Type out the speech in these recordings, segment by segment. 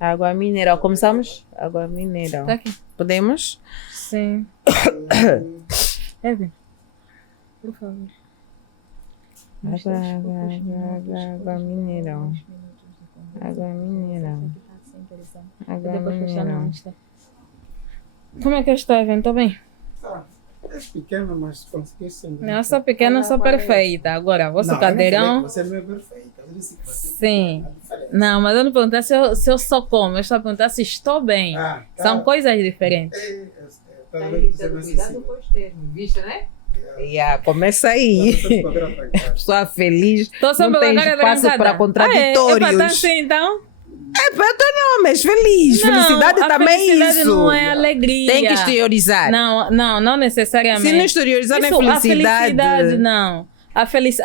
Água mineral. Começamos? Água mineral. Tá aqui. Podemos? Sim. Evan, por favor. Água mineral. Água mineral. Água Depois fechar mineral. no Insta. Como é que está, Evan? Tá bem? Tá. É pequeno, mas consegui sim. Eu sou pequena, eu sou perfeita. Agora, vosso cadeirão. Você não é perfeita. Eu disse que você Sim. é diferente. Não, mas eu não perguntei se eu sou como. Eu estou a perguntar se estou bem. Ah, tá. São coisas diferentes. Tá vendo que você não é sensível. Vista, né? Começa aí. Pessoa feliz. Estou sempre Não com a tem cara espaço trancada. para É para contraditórios. estar assim, então? Não, mas feliz. Felicidade não, também é a felicidade isso. não é alegria. Tem que exteriorizar. Não necessariamente. Se não exteriorizar, não é Isso, felicidade. A felicidade, não.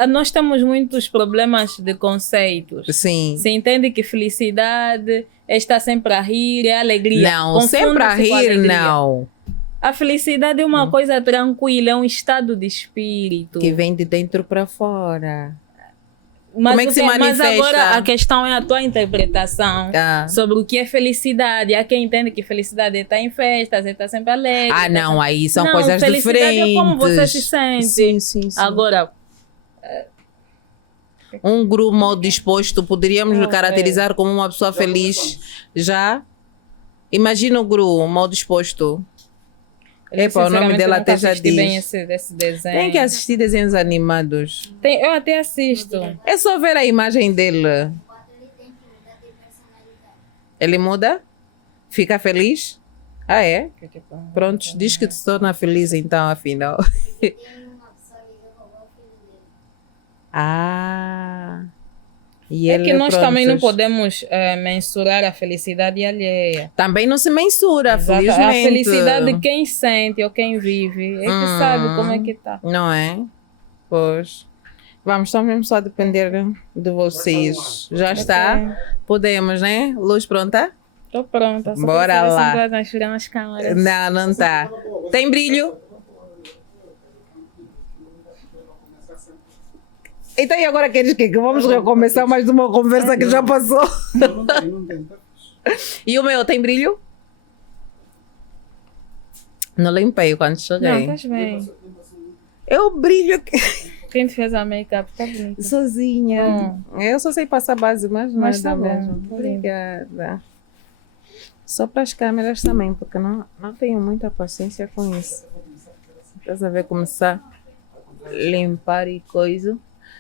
Nós temos muitos problemas de conceitos. Sim. Você entende que felicidade é estar sempre a rir, é alegria. Não, sempre a Confunde-se com rir, alegria. não. A felicidade é uma coisa tranquila, é um estado de espírito. Que vem de dentro para fora. Mas, Como é que se mas manifesta? agora a questão é a tua interpretação Ah. sobre o que é felicidade. Há quem entende que felicidade é estar em festas, é estar sempre alegre. Ah, não, aí são Não, coisas felicidade diferentes. é como você se sente. Sim. Agora, Um grupo mal disposto, poderíamos Não, caracterizar como uma pessoa feliz. Já? Imagina o Gru mal disposto. Epa, o nome sinceramente, dela eu nunca até já assisti bem diz. esse desenho. Tem que assistir desenhos animados. Eu até assisto. É só ver a imagem dele. Ele muda? Fica feliz? Ah, é? Pronto, diz que te torna feliz então, afinal. Ah. E É ele, que nós também não prontos, podemos mensurar a felicidade alheia. também não se mensura, Exato. felizmente. A felicidade de quem sente ou quem vive é que sabe como é que está. Não é? Pois. Vamos, estamos mesmo só a depender de vocês. Já está? Podemos, né? Luz pronta? Estou pronta. Só Bora preciso lá. ver se vai transferir nas câmeras. Não está. Tem brilho? Então e agora queres que vamos recomeçar mais uma conversa que já passou? Não tem. E o meu tem brilho? Não limpei quando Não, cheguei. estás bem. Eu brilho Quem te fez a make-up está bonito. sozinha. Eu só sei passar base, mas Mas nada tá bom, mesmo. tá lindo. Obrigada. Só para as câmeras também, porque não tenho muita paciência com isso. Estás a ver começar a limpar e coisa.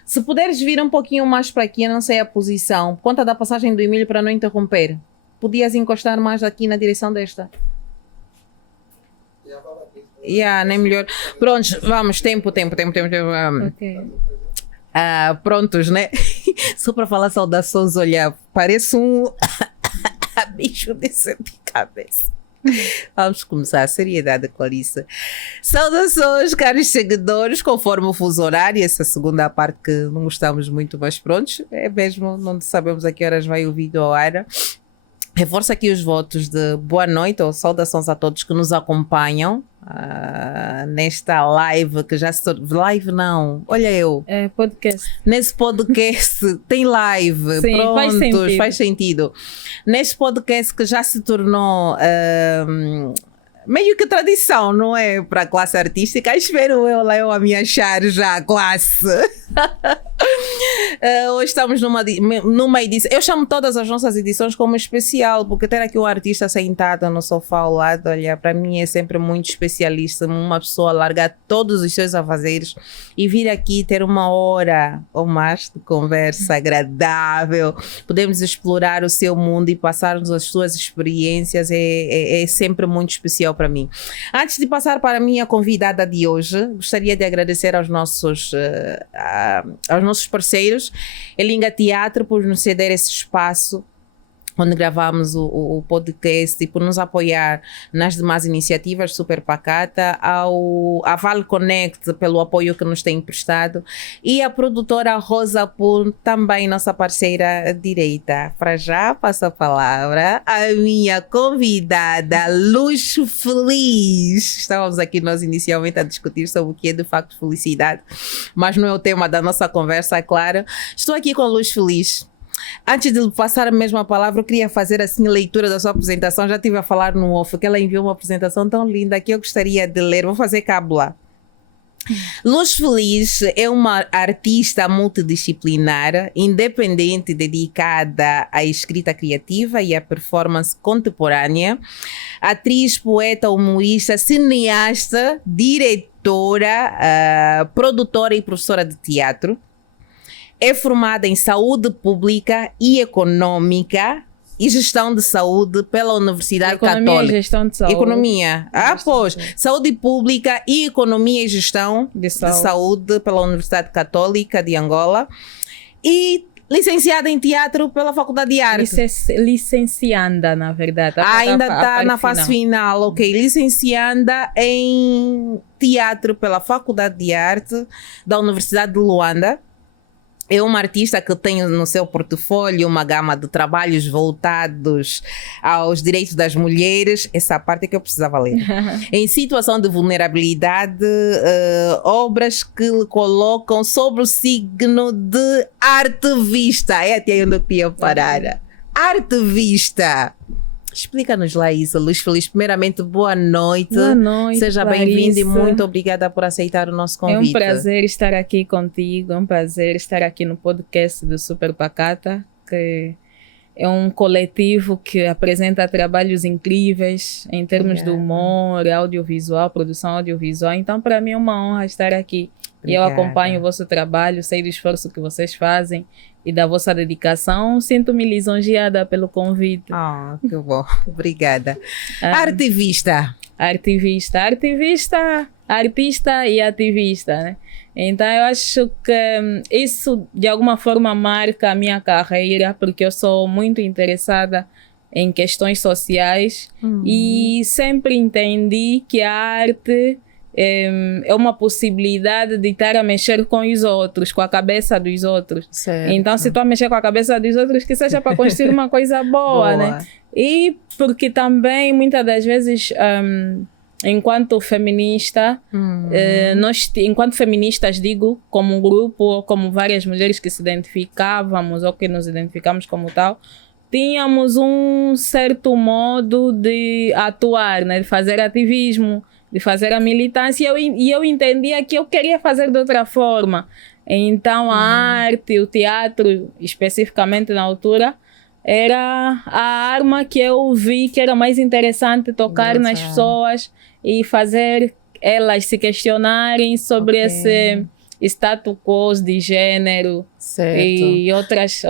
Se puderes vir um pouquinho mais para aqui, eu não sei a posição, por conta da passagem do Emílio para não interromper. Podias encostar mais aqui na direção desta. Nem melhor. Prontos, vamos, tempo. Ok. Prontos, né? Só para falar saudações, olha, parece um bicho de cabeça. Vamos começar a seriedade, Clarissa. Saudações, caros seguidores, conforme o fuso horário, essa segunda parte que não gostamos muito, mas prontos, é mesmo, não sabemos a que horas vai o vídeo ao ar. Reforço aqui os votos de boa noite ou saudações a todos que nos acompanham nesta live que já se tornou... Live não, olha eu. É podcast. Nesse podcast tem live. Sim, Prontos, faz sentido. Neste podcast que já se tornou meio que tradição, não é? Para a classe artística. Espero eu a me achar já a classe. Hoje estamos numa edição. Eu chamo todas as nossas edições como especial, porque ter aqui um artista sentado no sofá ao lado, olha, para mim é sempre muito especialista. Uma pessoa largar todos os seus afazeres e vir aqui ter uma hora ou mais de conversa agradável. Podemos explorar o seu mundo e passar-nos as suas experiências. É sempre muito especial para mim. Antes de passar para a minha convidada de hoje, gostaria de agradecer aos nossos parceiros, Elinga Teatro, por nos ceder esse espaço onde gravamos o podcast e por nos apoiar nas demais iniciativas, super pacata, a Vale Connect pelo apoio que nos tem prestado e a produtora Rosa Pun, também nossa parceira direita. Para já passo a palavra à minha convidada, Luz Feliz. Estávamos aqui nós inicialmente a discutir sobre o que é de facto felicidade, mas não é o tema da nossa conversa, é claro. Estou aqui com a Luz Feliz. Antes de lhe passar a mesma palavra, eu queria fazer assim a leitura da sua apresentação. Já estive a falar no off que ela enviou uma apresentação tão linda que eu gostaria de ler. Vou fazer cábula. Luz Feliz é uma artista multidisciplinar, independente, dedicada à escrita criativa e à performance contemporânea. Atriz, poeta, humorista, cineasta, diretora, produtora e professora de teatro. É formada em saúde pública e econômica e gestão de saúde pela Universidade Católica. E gestão de saúde. Economia. Pois. Saúde pública e economia e gestão de saúde pela Universidade Católica de Angola. E licenciada em teatro pela Faculdade de Artes. Licencianda, na verdade. Ainda está na fase final, ok. Licencianda em teatro pela Faculdade de Arte da Universidade de Luanda. É uma artista que tem no seu portfólio uma gama de trabalhos voltados aos direitos das mulheres. Essa parte é que eu precisava ler. Em situação de vulnerabilidade, obras que lhe colocam sob o signo de artivista. É até onde eu queria parar. Artivista. Explica-nos lá isso, Luz Feliz. Primeiramente, boa noite. Boa noite, Seja bem-vinda e muito obrigada por aceitar o nosso convite. É um prazer estar aqui contigo, é um prazer estar aqui no podcast do Super Pacata, que é um coletivo que apresenta trabalhos incríveis em termos de humor, audiovisual, produção audiovisual. Então, para mim é uma honra estar aqui. E eu acompanho o vosso trabalho, sei do esforço que vocês fazem e da vossa dedicação. Sinto-me lisonjeada pelo convite. Que bom. Obrigada. Artivista, artista e ativista, né? Então, eu acho que isso, de alguma forma, marca a minha carreira, porque eu sou muito interessada em questões sociais e sempre entendi que a arte é uma possibilidade de estar a mexer com os outros, com a cabeça dos outros. Certo. Então, se estou a mexer com a cabeça dos outros, que seja para construir uma coisa boa, né? E porque também, muitas das vezes, enquanto feminista, nós, enquanto feministas, digo, como um grupo, ou como várias mulheres que se identificávamos, ou que nos identificamos como tal, tínhamos um certo modo de atuar, né? De fazer ativismo, de fazer a militância, e eu entendia que eu queria fazer de outra forma. Então, a arte, o teatro, especificamente na altura, era a arma que eu vi que era mais interessante tocar nas pessoas e fazer elas se questionarem sobre esse status quo de gênero. Certo. E outras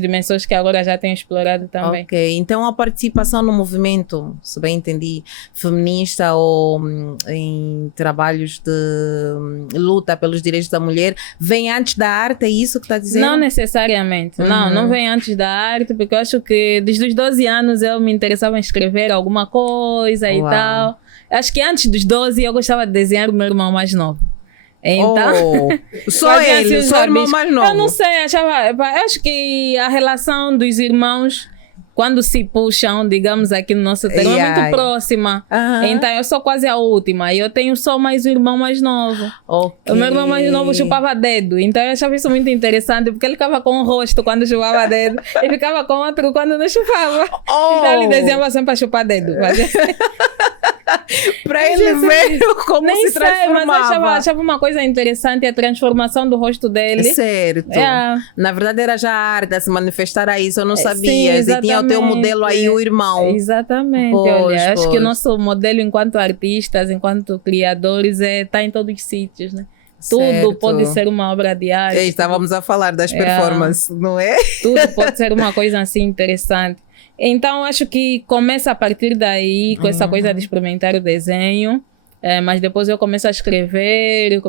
dimensões que agora já tenho explorado também. Ok, então a participação no movimento, se bem entendi, feminista ou em trabalhos de luta pelos direitos da mulher, vem antes da arte, é isso que está dizendo? Não necessariamente, não vem antes da arte, porque eu acho que desde os 12 anos eu me interessava em escrever alguma coisa e tal. Acho que antes dos 12 eu gostava de desenhar o meu irmão mais novo. Então, só ele, só o irmão mais novo. Eu não sei, acho que a relação dos irmãos, quando se puxam, digamos aqui no nosso termo, é muito próxima. Então eu sou quase a última e eu tenho só mais o irmão mais novo. O meu irmão mais novo chupava dedo, então eu achava isso muito interessante, porque ele ficava com o rosto quando chupava dedo e ficava com outro quando não chupava. Então ele desenhava sempre a chupar dedo. Para ele ver como nem se transformava. Mas achava uma coisa interessante a transformação do rosto dele. Certo. Na verdade era já a arte a se manifestar a isso, eu não sabia. Sim, e tinha o teu modelo aí, o irmão. Exatamente. Olha, acho que o nosso modelo enquanto artistas, enquanto criadores, está em todos os sítios, né? Tudo pode ser uma obra de arte. Estávamos a falar das performances, não é? Tudo pode ser uma coisa assim interessante. Então, acho que começa a partir daí, com essa coisa de experimentar o desenho. Mas depois eu comecei a escrever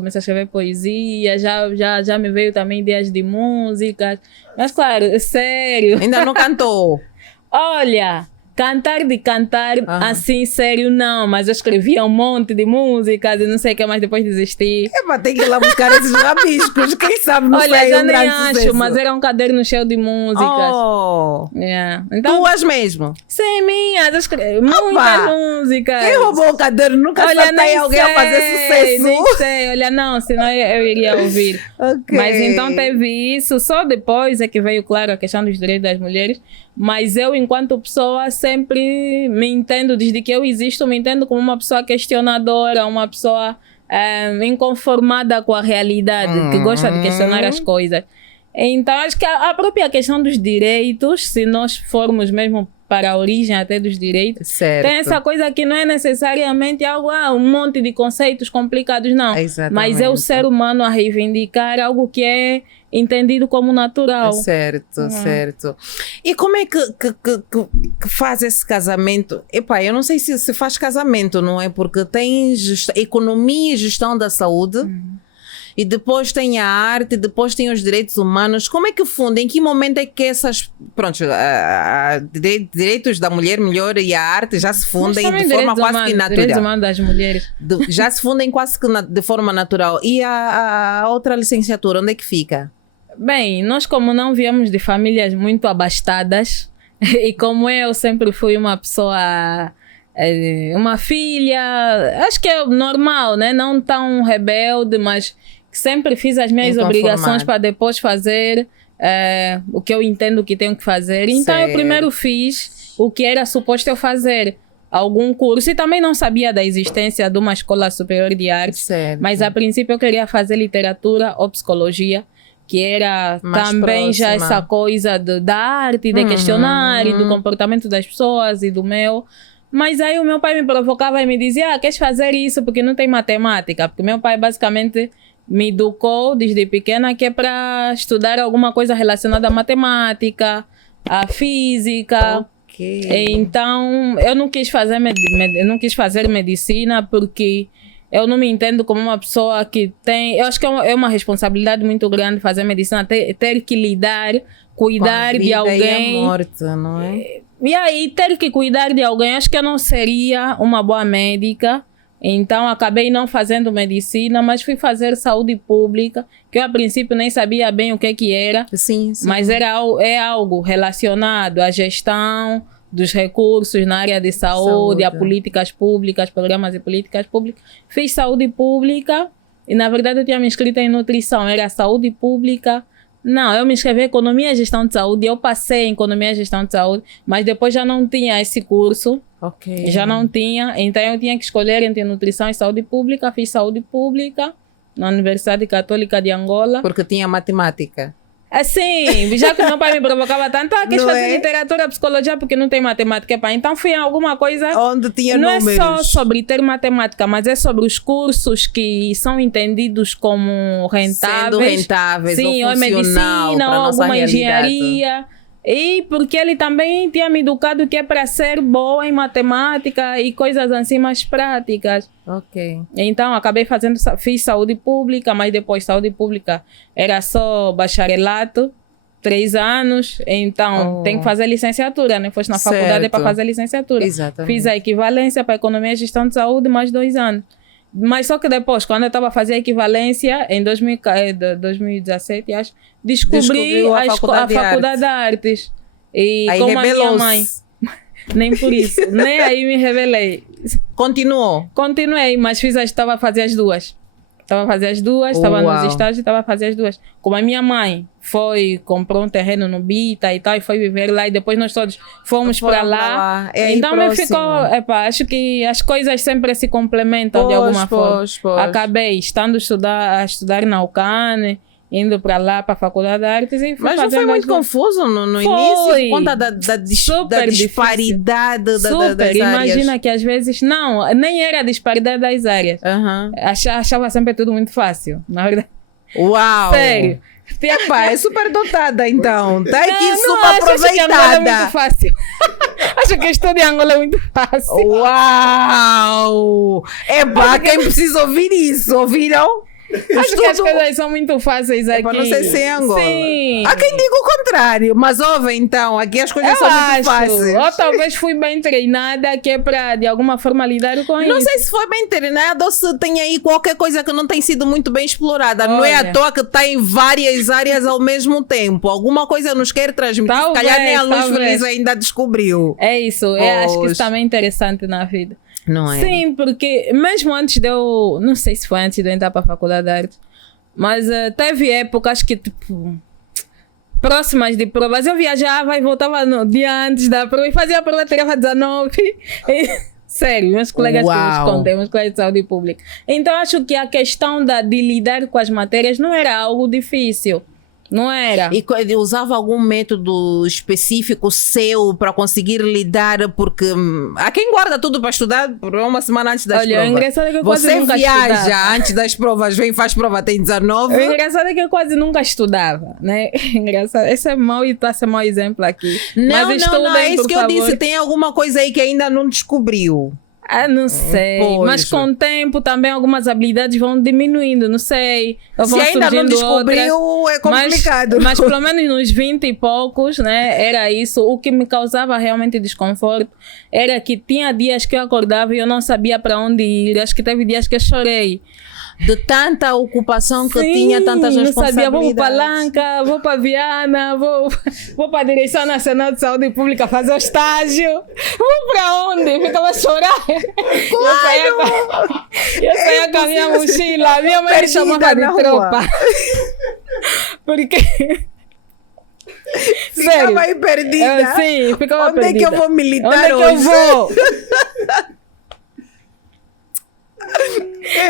poesia, já me veio também ideias de músicas. Mas claro, sério. Ainda não cantou? Olha, Cantar assim, sério, não. Mas eu escrevia um monte de músicas e não sei o que mais, depois desisti. Tem que ir lá buscar esses rabiscos. Quem sabe não Olha, sai já um nem grande acho, sucesso. mas era um caderno cheio de músicas. Yeah. Então, Tuas mesmo? sim, minhas, eu escrevi muitas músicas. Quem roubou o caderno? Nunca Olha, tem alguém a fazer sucesso. Nem sei, olha, não, senão eu iria ouvir. Ok. Mas então teve isso, só depois é que veio, claro, a questão dos direitos das mulheres. Mas eu, enquanto pessoa, sempre me entendo, desde que eu existo, me entendo como uma pessoa questionadora, uma pessoa inconformada com a realidade, que gosta de questionar as coisas. Então, acho que a própria questão dos direitos, se nós formos mesmo para a origem até dos direitos, Certo. tem essa coisa que não é necessariamente algo, um monte de conceitos complicados, não. Exatamente. Mas é o ser humano a reivindicar algo que é entendido como natural. Certo. E como é que faz esse casamento? Epá, eu não sei se faz casamento, não é? Porque tem economia e gestão da saúde. E depois tem a arte, depois tem os direitos humanos. Como é que fundem? Em que momento é que essas... Pronto, direitos da mulher melhor e a arte já se fundem de forma quase que natural. Direitos humanos das mulheres. Já se fundem quase que de forma natural. E a outra licenciatura, onde é que fica? Bem, nós como não viemos de famílias muito abastadas, e como eu sempre fui uma pessoa... uma filha, acho que é normal, né? Não tão rebelde, mas sempre fiz as minhas obrigações para depois fazer o que eu entendo que tenho que fazer. Então eu primeiro fiz o que era suposto eu fazer, algum curso, e também não sabia da existência de uma escola superior de artes, mas a princípio eu queria fazer literatura ou psicologia, que era mais também próxima. Já essa coisa da arte, de questionar e do comportamento das pessoas e do meu. Mas aí o meu pai me provocava e me dizia, queres fazer isso porque não tem matemática? Porque meu pai basicamente me educou desde pequena que é para estudar alguma coisa relacionada à matemática, à física. Então eu não quis fazer medicina porque eu não me entendo como uma pessoa que tem... Eu acho que é uma responsabilidade muito grande fazer medicina, ter que lidar, cuidar de alguém. E a morte, não é? E aí, ter que cuidar de alguém, acho que eu não seria uma boa médica. Então, acabei não fazendo medicina, mas fui fazer saúde pública, que eu, a princípio, nem sabia bem o que era. Sim. Mas é algo relacionado à gestão dos recursos na área de saúde, a políticas públicas, programas de políticas públicas. Fiz saúde pública e, na verdade, eu tinha me inscrito em nutrição. Era saúde pública. Não, eu me inscrevi em Economia e Gestão de Saúde, eu passei em Economia e Gestão de Saúde, mas depois já não tinha esse curso, já não tinha, então eu tinha que escolher entre Nutrição e Saúde Pública, fiz Saúde Pública na Universidade Católica de Angola. Porque tinha matemática? Assim, já que meu pai me provocava tanto, queres fazer literatura, psicologia porque não tem matemática, pá. Então fui em alguma coisa onde tinha não números. É só sobre ter matemática, mas é sobre os cursos que são entendidos como rentáveis. Sendo rentáveis, sim, ou medicina, ou alguma engenharia. E porque ele também tinha me educado que é para ser boa em matemática e coisas assim mais práticas. Então, acabei fiz saúde pública, mas depois saúde pública era só bacharelato, 3 anos. Então, tem que fazer licenciatura, né? Foste na faculdade para fazer licenciatura. Exatamente. Fiz a equivalência para Economia e Gestão de Saúde, mais 2 anos. Mas só que depois, quando eu estava a fazer a equivalência, em 2017, acho, descobri a Faculdade de Artes. E aí como a minha mãe... Nem por isso. Nem aí me revelei. Continuei, mas estava a fazer as duas. Estava nos estágios e estava a fazer as duas. Como a minha mãe comprou um terreno no Bita e tal, e foi viver lá, e depois nós todos fomos para lá. Então me ficou, acho que as coisas sempre se complementam de alguma forma. Acabei estando a estudar na UCAN, indo para lá, para a Faculdade de Artes. E mas não foi muito confuso no início? Por conta da disparidade das áreas? Imagina que às vezes, nem era a disparidade das áreas. Achava sempre tudo muito fácil, na verdade. Uau! Sério. É super dotada, então. Tá aqui super aproveitada. Acho que Angola é muito fácil. Acho que estudo em Angola é muito fácil. Uau! Quem precisa ouvir isso? Ouviram? Acho que as coisas são muito fáceis aqui. Não sei se é Angola. Sim. Há quem diga o contrário, mas ouve então, aqui as coisas são muito fáceis. Ou talvez fui bem treinada, que é para de alguma forma lidar com isso. Não sei se foi bem treinada ou se tem aí qualquer coisa que não tem sido muito bem explorada. Não é à toa que está em várias áreas ao mesmo tempo. Alguma coisa nos quer transmitir. Se calhar nem a Luz Feliz ainda descobriu. É isso. Eu acho que isso também é interessante na vida. Não é? Sim, porque mesmo antes de eu... Não sei se foi antes de eu entrar para a faculdade de arte, mas teve épocas que, tipo, próximas de provas, eu viajava e voltava no dia antes da prova e fazia a prova, tirava 19. Sério, meus colegas que eu contei, meus colegas de saúde pública. Então, acho que a questão de lidar com as matérias não era algo difícil. Não era. E usava algum método específico seu para conseguir lidar, porque há quem guarda tudo para estudar por uma semana antes das provas. Olha, o engraçado é que eu quase Você nunca viaja estudava. antes das provas, vem faz prova, tem 19. O engraçado é que eu quase nunca estudava, né? Engraçado. Esse é mau e está a ser mau exemplo aqui. Não, mas não, é isso por que favor. eu disse. Tem alguma coisa aí que ainda não descobriu. Não sei, mas com o tempo também algumas habilidades vão diminuindo, não sei. Se ainda não descobriu, outras, é complicado. Mas pelo menos nos 20 e poucos, né, era isso. O que me causava realmente desconforto era que tinha dias que eu acordava e eu não sabia para onde ir. Acho que teve dias que eu chorei. De tanta ocupação que tinha, tantas responsabilidades. Não sabia, vou para Lanca, vou para Viana, vou para a Direção Nacional de Saúde Pública fazer o estágio. Vou para onde? Ficava a chorar. Claro! Eu saía com a minha mochila, a minha mãe me chamava de tropa. Porque... Ficava aí perdida. Sim, ficava perdida. Onde é que eu vou militar hoje? Onde é que eu vou?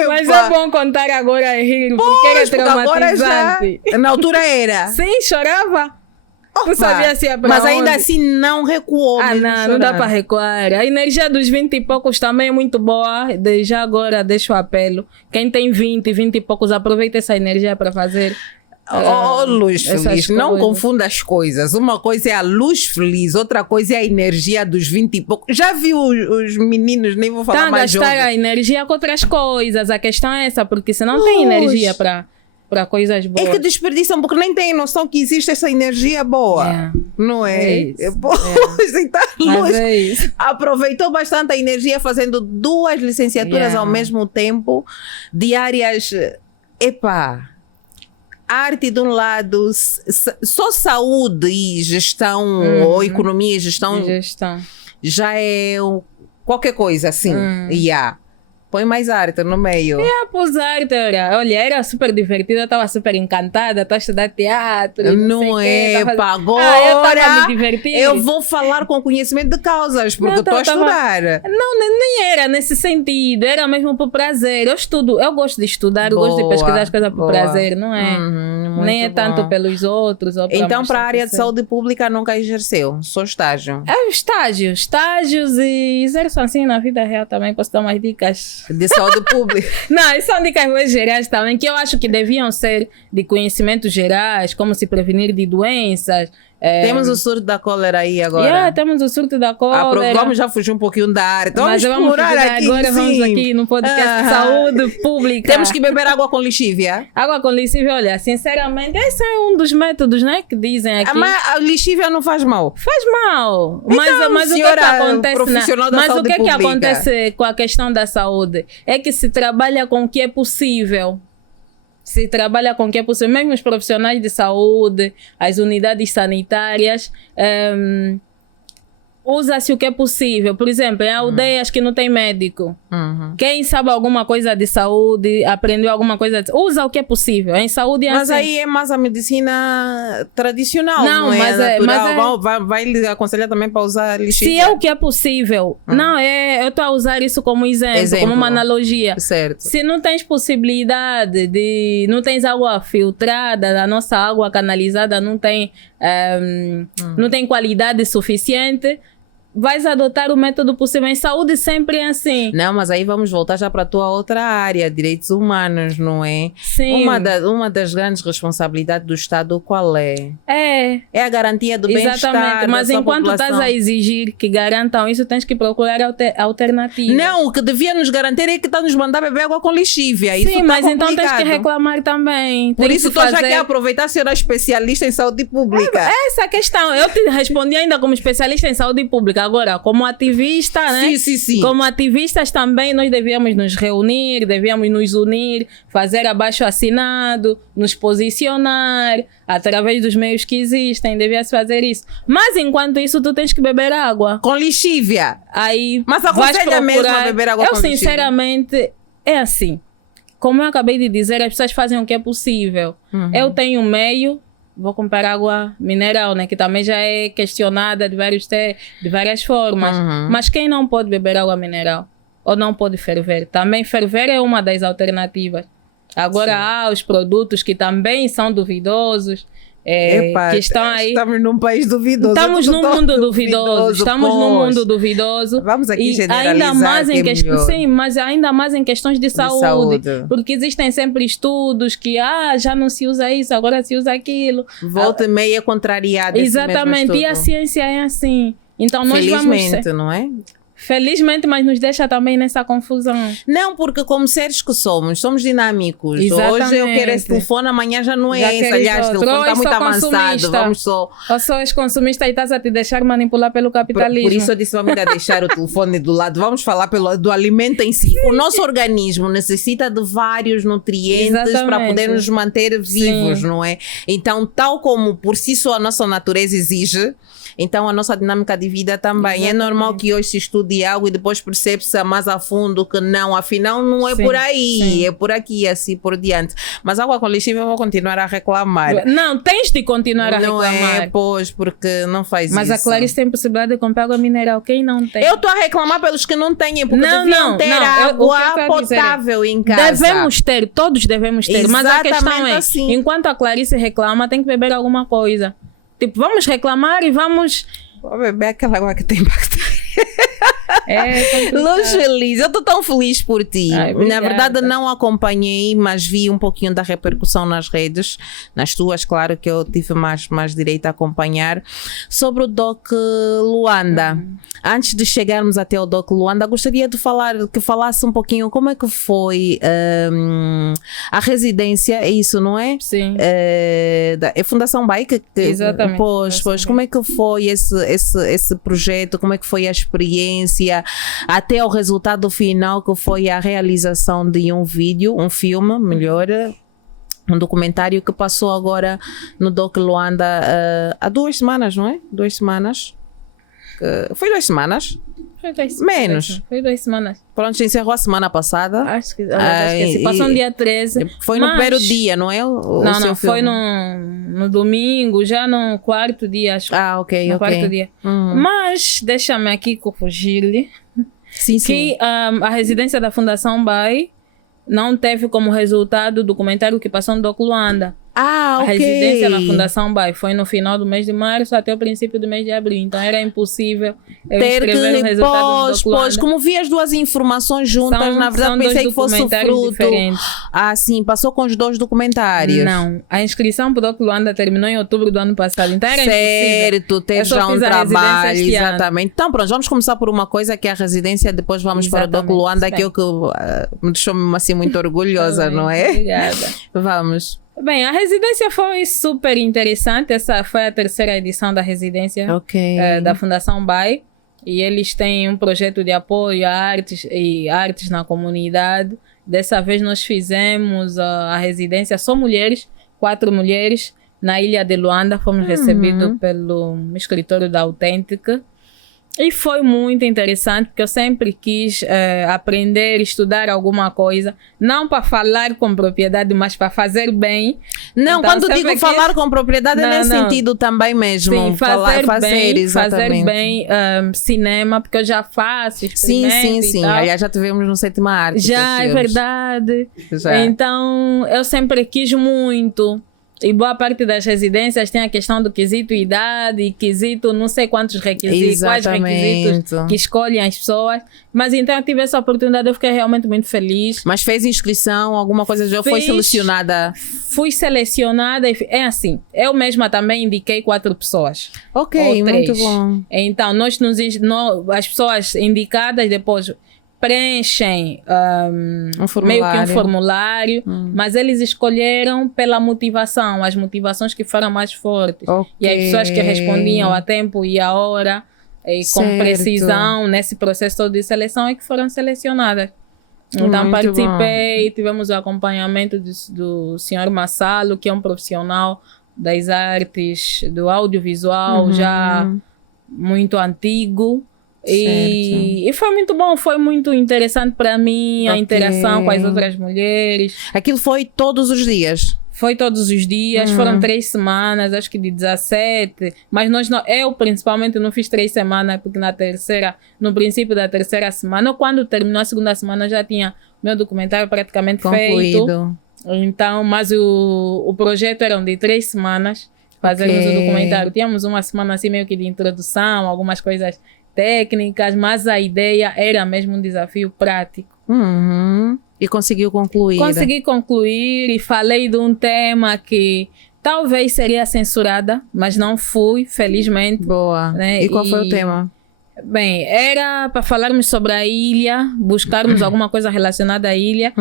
Mas é bom contar agora e rir, porque era traumatizante. Na altura era. Sim, chorava. Não sabia se ia pra Mas onde. ainda assim não recuou. Não dá para recuar. A energia dos 20 e poucos também é muito boa. Já agora deixo o apelo. Quem tem 20 e poucos, aproveita essa energia para fazer. Luz Feliz, não confunda as coisas. Uma coisa é a luz feliz, outra coisa é a energia dos 20 e poucos. Já viu os meninos, nem vou falar mais jovens. Gastar a energia com outras coisas. A questão é essa, porque você não tem energia para coisas boas. É que desperdiçam, porque nem têm noção que existe essa energia boa. Não é? Então, Luz aproveitou bastante a energia fazendo 2 licenciaturas ao mesmo tempo, de áreas... Arte de um lado, só saúde e gestão, ou economia e gestão, já é qualquer coisa assim. Põe mais arte no meio. Pus arte, olha, era super divertida, eu estava super encantada, estou a estudar teatro. Não é, agora eu estava me divertindo. Eu vou falar com conhecimento de causas, porque estou a estudar. Não, nem era nesse sentido, era mesmo por prazer. Eu estudo, eu gosto de estudar, eu gosto de pesquisar as coisas por prazer, não é? Nem é tanto pelos outros. Ou então, para a área de saúde pública nunca exerceu, só estágio? Estágios e exerço assim na vida real também, posso dar umas dicas. De saúde pública. Não, isso são dicas mais gerais também, que eu acho que deviam ser de conhecimentos gerais, como se prevenir de doenças. Temos o surto da cólera aí agora. Temos o surto da cólera. Vamos já fugir um pouquinho da arte. Vamos explorar aqui. Agora vamos aqui no podcast de saúde pública. Temos que beber água com lixívia. Água com lixívia, olha, sinceramente, esse é um dos métodos, né, que dizem aqui. Mas a lixívia não faz mal. Faz mal. Então, mas o que acontece? Mas o que acontece com a questão da saúde? É que se trabalha com o que é possível. Se trabalha com o que é possível, mesmo os profissionais de saúde, as unidades sanitárias, usa-se o que é possível. Por exemplo, em aldeias que não tem médico. Quem sabe alguma coisa de saúde, aprendeu alguma coisa, usa o que é possível. Em saúde é mas assim. Aí é mais a medicina tradicional, não é? Natural. Vai lhe aconselhar também para usar lixívia. Se é o que é possível. Eu estou a usar isso como exemplo, como uma analogia. Certo. Se não tens possibilidade de... Não tens água filtrada, a nossa água canalizada não tem qualidade suficiente... vais adotar o método possível. Em saúde sempre é assim. Não, mas aí vamos voltar já para a tua outra área, direitos humanos, não é? Sim. Uma das grandes responsabilidades do Estado qual é? É a garantia do bem-estar. exatamente, mas da sua enquanto população. estás a exigir que garantam isso, tens que procurar alternativas. Não, o que devia nos garantir é que está nos mandar beber água com lixívia. Isso Sim, tá mas então tens que complicado. reclamar também. Por Tem isso que estou já fazer- aqui a aproveitar a senhora especialista em saúde pública. Essa é a questão. Eu te respondi ainda como especialista em saúde pública. Agora, como ativista, né? Sim. Como ativistas também nós devíamos nos reunir, devíamos nos unir, fazer abaixo-assinado, nos posicionar através dos meios que existem, devia-se fazer isso. Mas enquanto isso, tu tens que beber água. Com lixívia. Aí Mas vais aconselha mesmo a procurar- beber água Eu com lixívia? sinceramente, é assim. Como eu acabei de dizer, as pessoas fazem o que é possível. Eu tenho um meio, vou comprar água mineral, né? Que também já é questionada de várias formas. Mas quem não pode beber água mineral? Ou não pode ferver? Também ferver é uma das alternativas. Agora há os produtos que também são duvidosos, Epa, que estão aí. Estamos num país duvidoso. Estamos É num tudo tão mundo duvidoso. Estamos num pois. mundo duvidoso. Vamos aqui E generalizar ainda mais em que é questões, melhor. sim, mas ainda mais em questões de saúde, saúde. porque existem sempre estudos que já não se usa isso, agora se usa aquilo. Volta e meia contrariada. esse Exatamente, mesmo e a estudo. ciência é assim. Então nós vamos Felizmente, não é? felizmente, mas nos deixa também nessa confusão. Não, porque como seres que somos dinâmicos. Hoje eu Exatamente. quero esse telefone, amanhã já não é Já esse. queres Aliás, o outro. telefone está Ou muito sou avançado. consumista. Vamos só... Ou só és consumista e estás a te deixar manipular pelo capitalismo. Por isso eu disse, vamos ainda deixar o telefone do lado. Vamos falar do alimento em si. O nosso organismo necessita de vários nutrientes para Exatamente. poder nos manter vivos, Sim. não é? Então, tal como por si só a nossa natureza exige, então a nossa dinâmica de vida também. Exatamente. É normal que hoje se estude algo e depois percebe-se mais a fundo que não, afinal não é Sim, por aí, sim. é por aqui, assim por diante. Mas água com lixívia eu vou continuar a reclamar. Não, tens de continuar a Não reclamar. é, pois, porque não faz Mas isso. a Clarice tem possibilidade de comprar água mineral. Quem não tem? Eu estou a reclamar pelos que não têm, porque Não, deviam não, ter não. O água que eu quero dizer é, potável em casa. Devemos ter, todos devemos ter. Mas a Exatamente questão é, assim. enquanto a Clarice reclama, tem que beber alguma coisa. Tipo, vamos reclamar e vamos... Vou beber aquela água que tem bactéria. É Luz feliz, eu estou tão feliz por ti. Ai, Na obrigada. verdade, não acompanhei, mas vi um pouquinho da repercussão nas redes, nas tuas, claro que eu tive mais direito a acompanhar, sobre o Doc Luanda. Antes de chegarmos até o Doc Luanda, gostaria de que falasse um pouquinho como é que foi a residência, é isso, não é? Sim. É Fundação Bike? Exatamente, Pois, Fundação como é que foi esse projeto? Como é que foi a experiência? Até o resultado final, que foi a realização de um filme, melhor, um documentário que passou agora no Doc Luanda há 2 semanas, não é? 2 semanas. Foi 2 semanas? Foi 2 Menos. Foi 2 semanas. Pronto, já encerrou a semana passada. Acho que esqueci. Passou no dia 13. Foi no mas- primeiro dia, não é? Não, foi no domingo, já no quarto dia, acho. Ah, ok, no ok. quarto dia. Mas, deixa-me aqui corrigir-lhe Sim, sim. que a residência da Fundação Bai não teve como resultado o documentário que passou no Doc Luanda. Ah, A ok. residência na Fundação Bai foi no final do mês de março até o princípio do mês de abril. Então era impossível eu Ter escrever o que, resultado do Doc pois, Luanda. como vi as duas informações juntas, na verdade são pensei dois que fosse o documentários fruto. diferentes. Ah, sim, passou com os 2 documentários. Não, a inscrição para o Doc Luanda terminou em outubro do ano passado. Então era impossível. Certo, ter Eu só já um fiz a residência trabalho, este ano. exatamente. Então, pronto, vamos começar por uma coisa que é a residência, depois vamos para o Doc Exatamente, Luanda, que bem. é o que me deixou assim muito orgulhosa, não é? Obrigada. Vamos. Bem, a residência foi super interessante. Essa foi a 3ª edição da residência Ok. da Fundação Bai. E eles têm um projeto de apoio a artes na comunidade. Dessa vez nós fizemos a residência só mulheres, 4 mulheres, na ilha de Luanda. Fomos recebidos pelo escritório da Autêntica. E foi muito interessante, porque eu sempre quis aprender, estudar alguma coisa, não para falar com propriedade, mas para fazer bem. Não, Então, quando sempre digo quis- falar com propriedade, é Não, nesse não. sentido também mesmo. Sim, fazer bem, exatamente. cinema, porque eu já faço, Sim, experimento e tal. Aliás, já tivemos no Sétima Arte. Já, é filmes. verdade. Já. Então, eu sempre quis muito E boa parte das residências tem a questão do quesito idade, quesito não sei quantos requisitos, quais requisitos que escolhem as pessoas. Mas então eu tive essa oportunidade, eu fiquei realmente muito feliz. Mas fez inscrição, alguma coisa já foi selecionada? Fui selecionada e é assim, eu mesma também indiquei 4 pessoas. Ok, muito bom. Então, as pessoas indicadas depois preenchem meio que um formulário, mas eles escolheram pela motivação, as motivações que foram mais fortes. Okay. E as pessoas que respondiam a tempo e a hora, e com precisão, nesse processo todo de seleção, é que foram selecionadas. Então, participei, tivemos o acompanhamento do senhor Massalo, que é um profissional das artes, do audiovisual, já muito antigo. E foi muito bom, foi muito interessante para mim a interação com as outras mulheres. Aquilo foi todos os dias? Foi todos os dias, foram 3 semanas, acho que de 17, mas eu principalmente não fiz 3 semanas, porque no princípio da terceira semana, quando terminou a segunda semana, eu já tinha meu documentário praticamente feito. Então, mas o projeto era de 3 semanas, fazermos o documentário. Tínhamos uma semana assim meio que de introdução, algumas coisas técnicas, mas a ideia era mesmo um desafio prático. E conseguiu concluir? Consegui concluir e falei de um tema que talvez seria censurada, mas não fui, felizmente. Boa. Né? E qual foi o tema? Bem, era para falarmos sobre a ilha, buscarmos alguma coisa relacionada à ilha.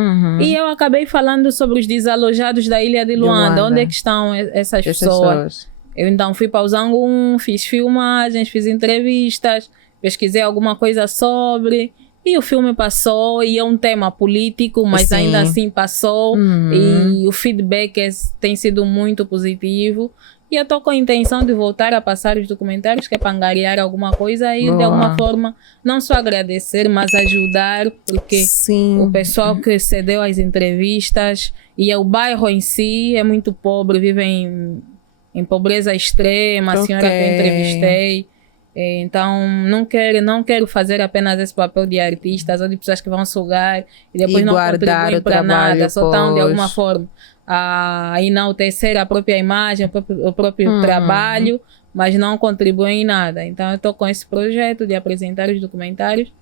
E eu acabei falando sobre os desalojados da ilha de Luanda. Onde é que estão essas pessoas? Eu então fui para o Zangun, fiz filmagens, fiz entrevistas, pesquisei alguma coisa sobre, e o filme passou, e é um tema político, mas ainda assim passou, e o feedback tem sido muito positivo, e eu estou com a intenção de voltar a passar os documentários, que é para angariar alguma coisa e de alguma forma, não só agradecer, mas ajudar, porque o pessoal que cedeu às entrevistas, e o bairro em si é muito pobre, vive em pobreza extrema, a senhora que eu entrevistei. Então, não quero fazer apenas esse papel de artistas ou de pessoas que vão sugar e depois não contribuem para nada, só estão de alguma forma a enaltecer a própria imagem, o próprio trabalho, mas não contribuem em nada. Então, eu estou com esse projeto de apresentar os documentários,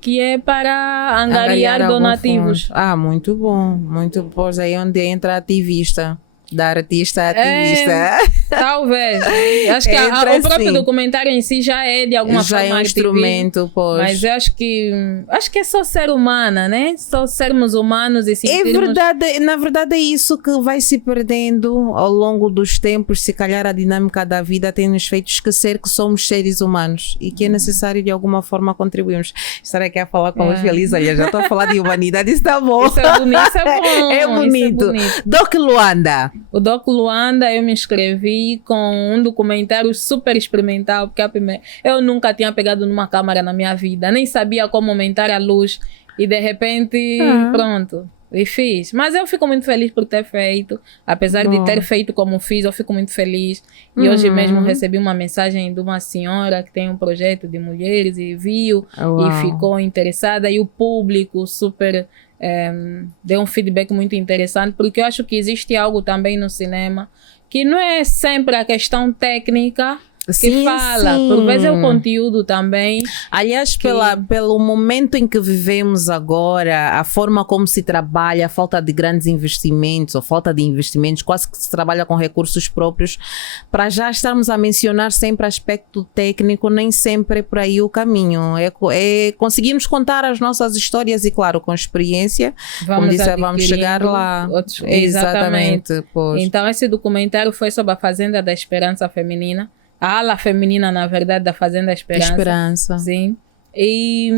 que é para angariar donativos. Muito bom, muito bom. Aí é onde entra ativista. Da artista a ativista. Talvez. Acho que o próprio documentário em si já é de alguma forma já é um instrumento, pois. Mas eu acho que é só ser humana, né? Só sermos humanos e sentirmos... Na verdade é isso que vai se perdendo ao longo dos tempos. Se calhar a dinâmica da vida tem nos feito esquecer que somos seres humanos e que é necessário de alguma forma contribuirmos. Estarei aqui a falar com os felizes. Olha, já estou a falar de humanidade, isso está bom. Isso é bonito, isso é bom. É bonito. Doc Luanda. O Doc Luanda, eu me inscrevi com um documentário super experimental, porque eu nunca tinha pegado numa câmera na minha vida, nem sabia como aumentar a luz, e de repente, pronto, e fiz. Mas eu fico muito feliz por ter feito, apesar de ter feito como fiz, eu fico muito feliz. E hoje mesmo recebi uma mensagem de uma senhora que tem um projeto de mulheres e viu e ficou interessada, e o público super... deu um feedback muito interessante, porque eu acho que existe algo também no cinema que não é sempre a questão técnica que fala, por vezes é o conteúdo também. Aliás, pelo momento em que vivemos agora, a forma como se trabalha, a falta de grandes investimentos, ou falta de investimentos, quase que se trabalha com recursos próprios, para já estarmos a mencionar sempre aspecto técnico, nem sempre é por aí o caminho. É conseguirmos contar as nossas histórias e, claro, com experiência, como disse, vamos chegar lá. Exatamente. Então, esse documentário foi sobre a Fazenda da Esperança Feminina, a ala feminina, na verdade, da Fazenda Esperança. Sim. E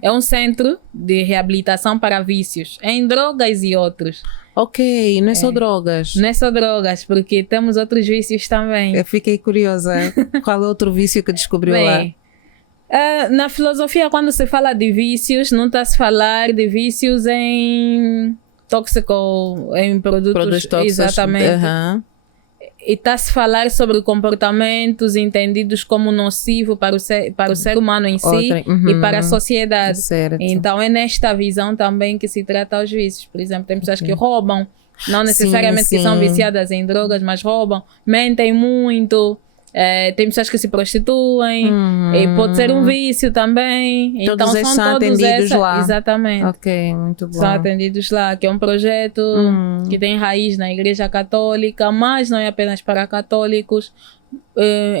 é um centro de reabilitação para vícios, em drogas e outros. Ok, não é só drogas. Não é só drogas, porque temos outros vícios também. Eu fiquei curiosa. Qual é outro vício que descobriu lá? Na filosofia, quando se fala de vícios, não está a se falar de vícios em em produtos tóxicos. Exatamente. E está-se a falar sobre comportamentos entendidos como nocivo para o ser humano em si e para a sociedade. Então é nesta visão também que se trata os vícios. Por exemplo, tem pessoas que roubam não necessariamente que são viciadas em drogas, mas roubam, mentem muito. Tem pessoas que se prostituem, e pode ser um vício também. Todos então são atendidos lá. Exatamente. Ok, muito bom. São atendidos lá, que é um projeto que tem raiz na Igreja Católica, mas não é apenas para católicos.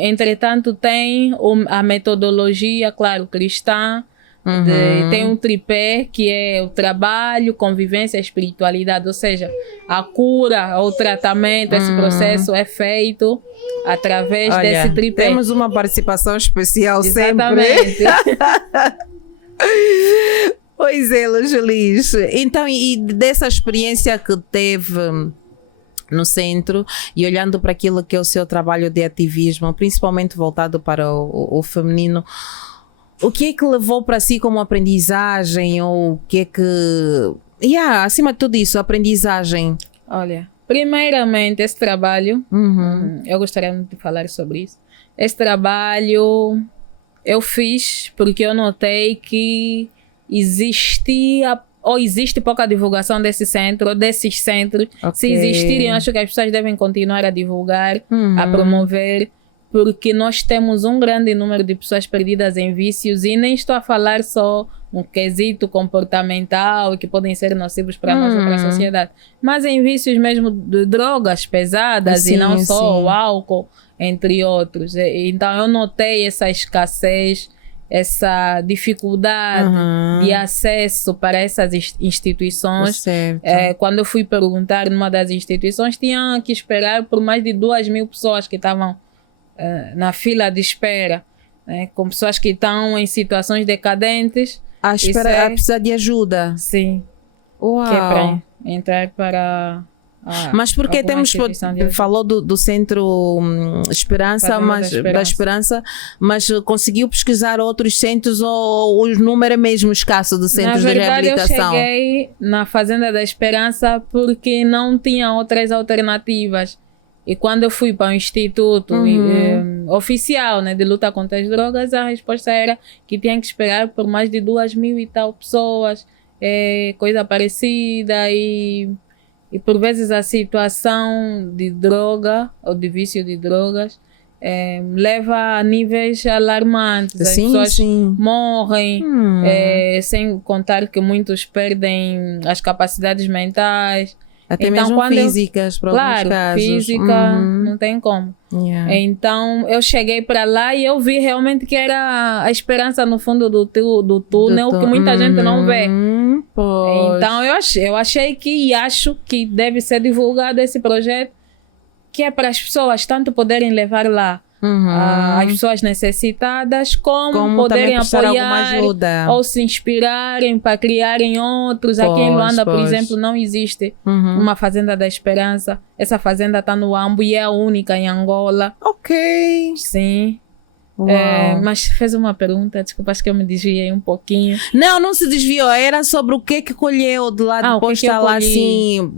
Entretanto, tem a metodologia, claro, cristã. Tem um tripé que é o trabalho, convivência e espiritualidade, ou seja, a cura, o tratamento, esse processo é feito através desse tripé. Temos uma participação especial Exatamente. sempre. Pois é, Lujulis. Então, e dessa experiência que teve no centro e olhando para aquilo que é o seu trabalho de ativismo, principalmente voltado para o feminino, o que é que levou para si como aprendizagem, ou o que é que... acima de tudo isso, aprendizagem. Olha, primeiramente esse trabalho, eu gostaria de falar sobre isso. Esse trabalho eu fiz porque eu notei que existia ou existe pouca divulgação desse centro, desses centros. Okay. Se existirem, acho que as pessoas devem continuar a divulgar, a promover, porque nós temos um grande número de pessoas perdidas em vícios, e nem estou a falar só um quesito comportamental que podem ser nocivos para nós ou para a sociedade, mas em vícios mesmo de drogas pesadas, e não só o álcool, entre outros. Então eu notei essa escassez, essa dificuldade de acesso para essas instituições. Quando eu fui perguntar numa das instituições, tinha que esperar por mais de 2.000 pessoas que estavam na fila de espera, né? Com pessoas que estão em situações decadentes. A espera precisa de ajuda. Sim. Uau. Que é para entrar para... Mas porque falou do Centro Esperança, da Esperança, mas conseguiu pesquisar outros centros, ou o número é mesmo escasso de centros de reabilitação? Eu cheguei na Fazenda da Esperança porque não tinha outras alternativas. E quando eu fui para o instituto oficial, né, de luta contra as drogas, a resposta era que tinha que esperar por mais de 2.000 e tal pessoas, coisa parecida, e por vezes a situação de droga ou de vício de drogas leva a níveis alarmantes. As pessoas morrem, sem contar que muitos perdem as capacidades mentais. Até então, mesmo físicas, para alguns casos. Física, não tem como. Então, eu cheguei para lá e eu vi realmente que era a esperança no fundo do túnel, que muita gente não vê. Então, eu achei que, e acho que deve ser divulgado esse projeto, que é para as pessoas tanto poderem levar lá as pessoas necessitadas, como poderem apoiar ou se inspirarem para criarem outros. Aqui em Luanda, por exemplo, não existe uma Fazenda da Esperança. Essa fazenda está no Ambo e é a única em Angola. Ok. Sim. Mas fez uma pergunta, desculpa, acho que eu me desviei um pouquinho. Não se desviou, era sobre o que colheu de lá depois de estar lá, assim,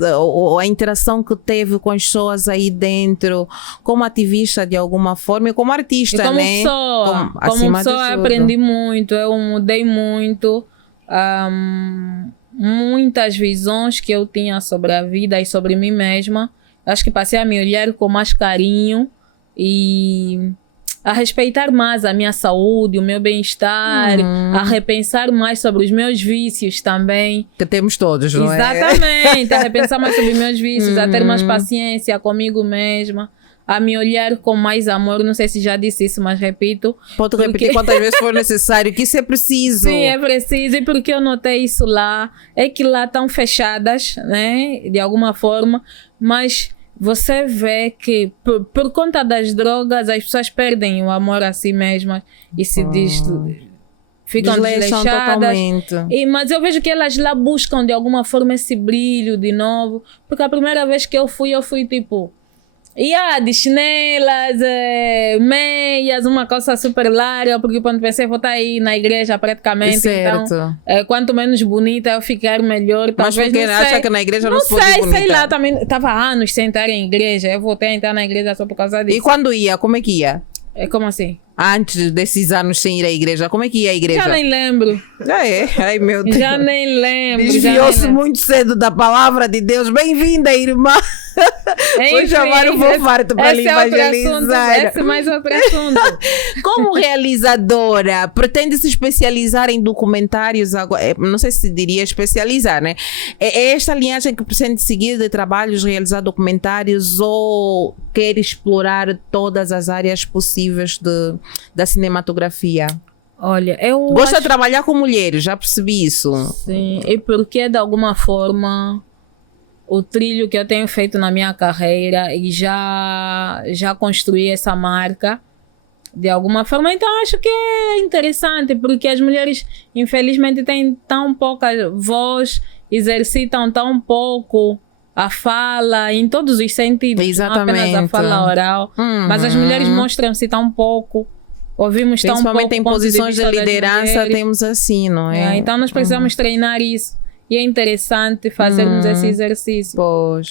a interação que teve com as pessoas aí dentro, como ativista de alguma forma e como artista, e como né? Pessoa, como pessoa eu aprendi muito, eu mudei muito, muitas visões que eu tinha sobre a vida e sobre mim mesma. Acho que passei a me olhar com mais carinho e a respeitar mais a minha saúde, o meu bem-estar, a repensar mais sobre os meus vícios também. Que temos todos, não é? Exatamente, a repensar mais sobre os meus vícios, a ter mais paciência comigo mesma, a me olhar com mais amor. Não sei se já disse isso, mas repito. Pode repetir quantas vezes for necessário, que isso é preciso. Sim, é preciso, e porque eu notei isso lá, é que lá estão fechadas, né, de alguma forma, mas você vê que por conta das drogas as pessoas perdem o amor a si mesmas e ficam desleixadas. Mas eu vejo que elas lá buscam de alguma forma esse brilho de novo, porque a primeira vez que eu fui tipo de chinelas, meias, uma calça super larga, porque quando pensei vou estar aí na igreja praticamente, então quanto menos bonita eu ficar melhor. Mas porque acha que na igreja não se pode ir bonita? Sei lá, também estava há anos sem entrar em igreja, eu voltei a entrar na igreja só por causa disso. E quando ia, como é que ia? Como assim? Antes desses anos sem ir à igreja, como é que ia à igreja? Já nem lembro. Ai meu Deus. Já nem lembro. Desviou-se muito cedo da palavra de Deus. Bem-vinda, irmã. Vou chamar o Fofarto para lhe evangelizar. Esse é mais outro assunto. Como realizadora, pretende se especializar em documentários agora? Não sei se diria especializar, né? É esta linhagem que pretende seguir de trabalhos, realizar documentários, ou quer explorar todas as áreas possíveis da cinematografia? Olha, eu Gosta de trabalhar com mulheres, já percebi isso. Sim, e porque de alguma forma o trilho que eu tenho feito na minha carreira e já construí essa marca de alguma forma, então acho que é interessante, porque as mulheres infelizmente têm tão pouca voz, exercitam tão pouco a fala em todos os sentidos, exatamente, não apenas a fala oral, mas as mulheres mostram-se tão pouco, ouvimos tão pouco. Principalmente em posições de liderança temos assim, não é? Então nós precisamos treinar isso. E é interessante fazermos esse exercício. Pois.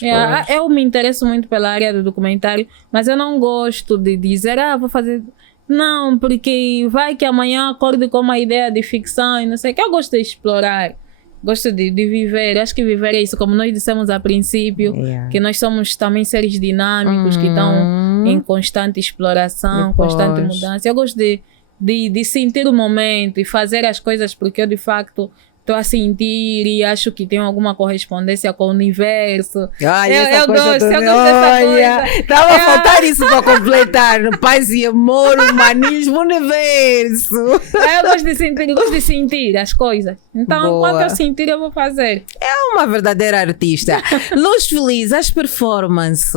Eu me interesso muito pela área do documentário, mas eu não gosto de dizer, vou fazer... Não, porque vai que amanhã acorde com uma ideia de ficção e não sei o que. Eu gosto de explorar, gosto de viver. Acho que viver é isso, como nós dissemos a princípio, que nós somos também seres dinâmicos que estão em constante exploração, constante mudança. Eu gosto de sentir o momento e fazer as coisas porque eu, de facto, estou a sentir e acho que tem alguma correspondência com o universo. Eu gosto dessa coisa. Estava a faltar isso para completar. Paz e amor, humanismo, universo. Eu gosto de sentir as coisas. Então, enquanto eu sentir, eu vou fazer. É uma verdadeira artista. Luz Feliz, as performances.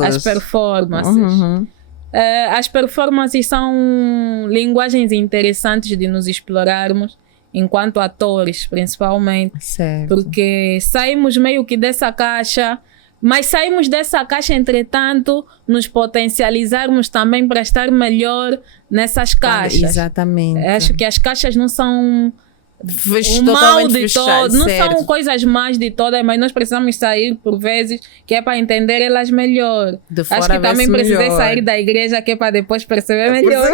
As performances são linguagens interessantes de nos explorarmos, enquanto atores, principalmente. Certo. Porque saímos meio que dessa caixa, mas saímos dessa caixa, entretanto, nos potencializarmos também para estar melhor nessas caixas. Exatamente. Acho que as caixas não são o mal de todas, não são coisas más de todas, mas nós precisamos sair por vezes, que é para entender elas melhor. Acho que também precisei sair da igreja, que é para depois perceber melhor.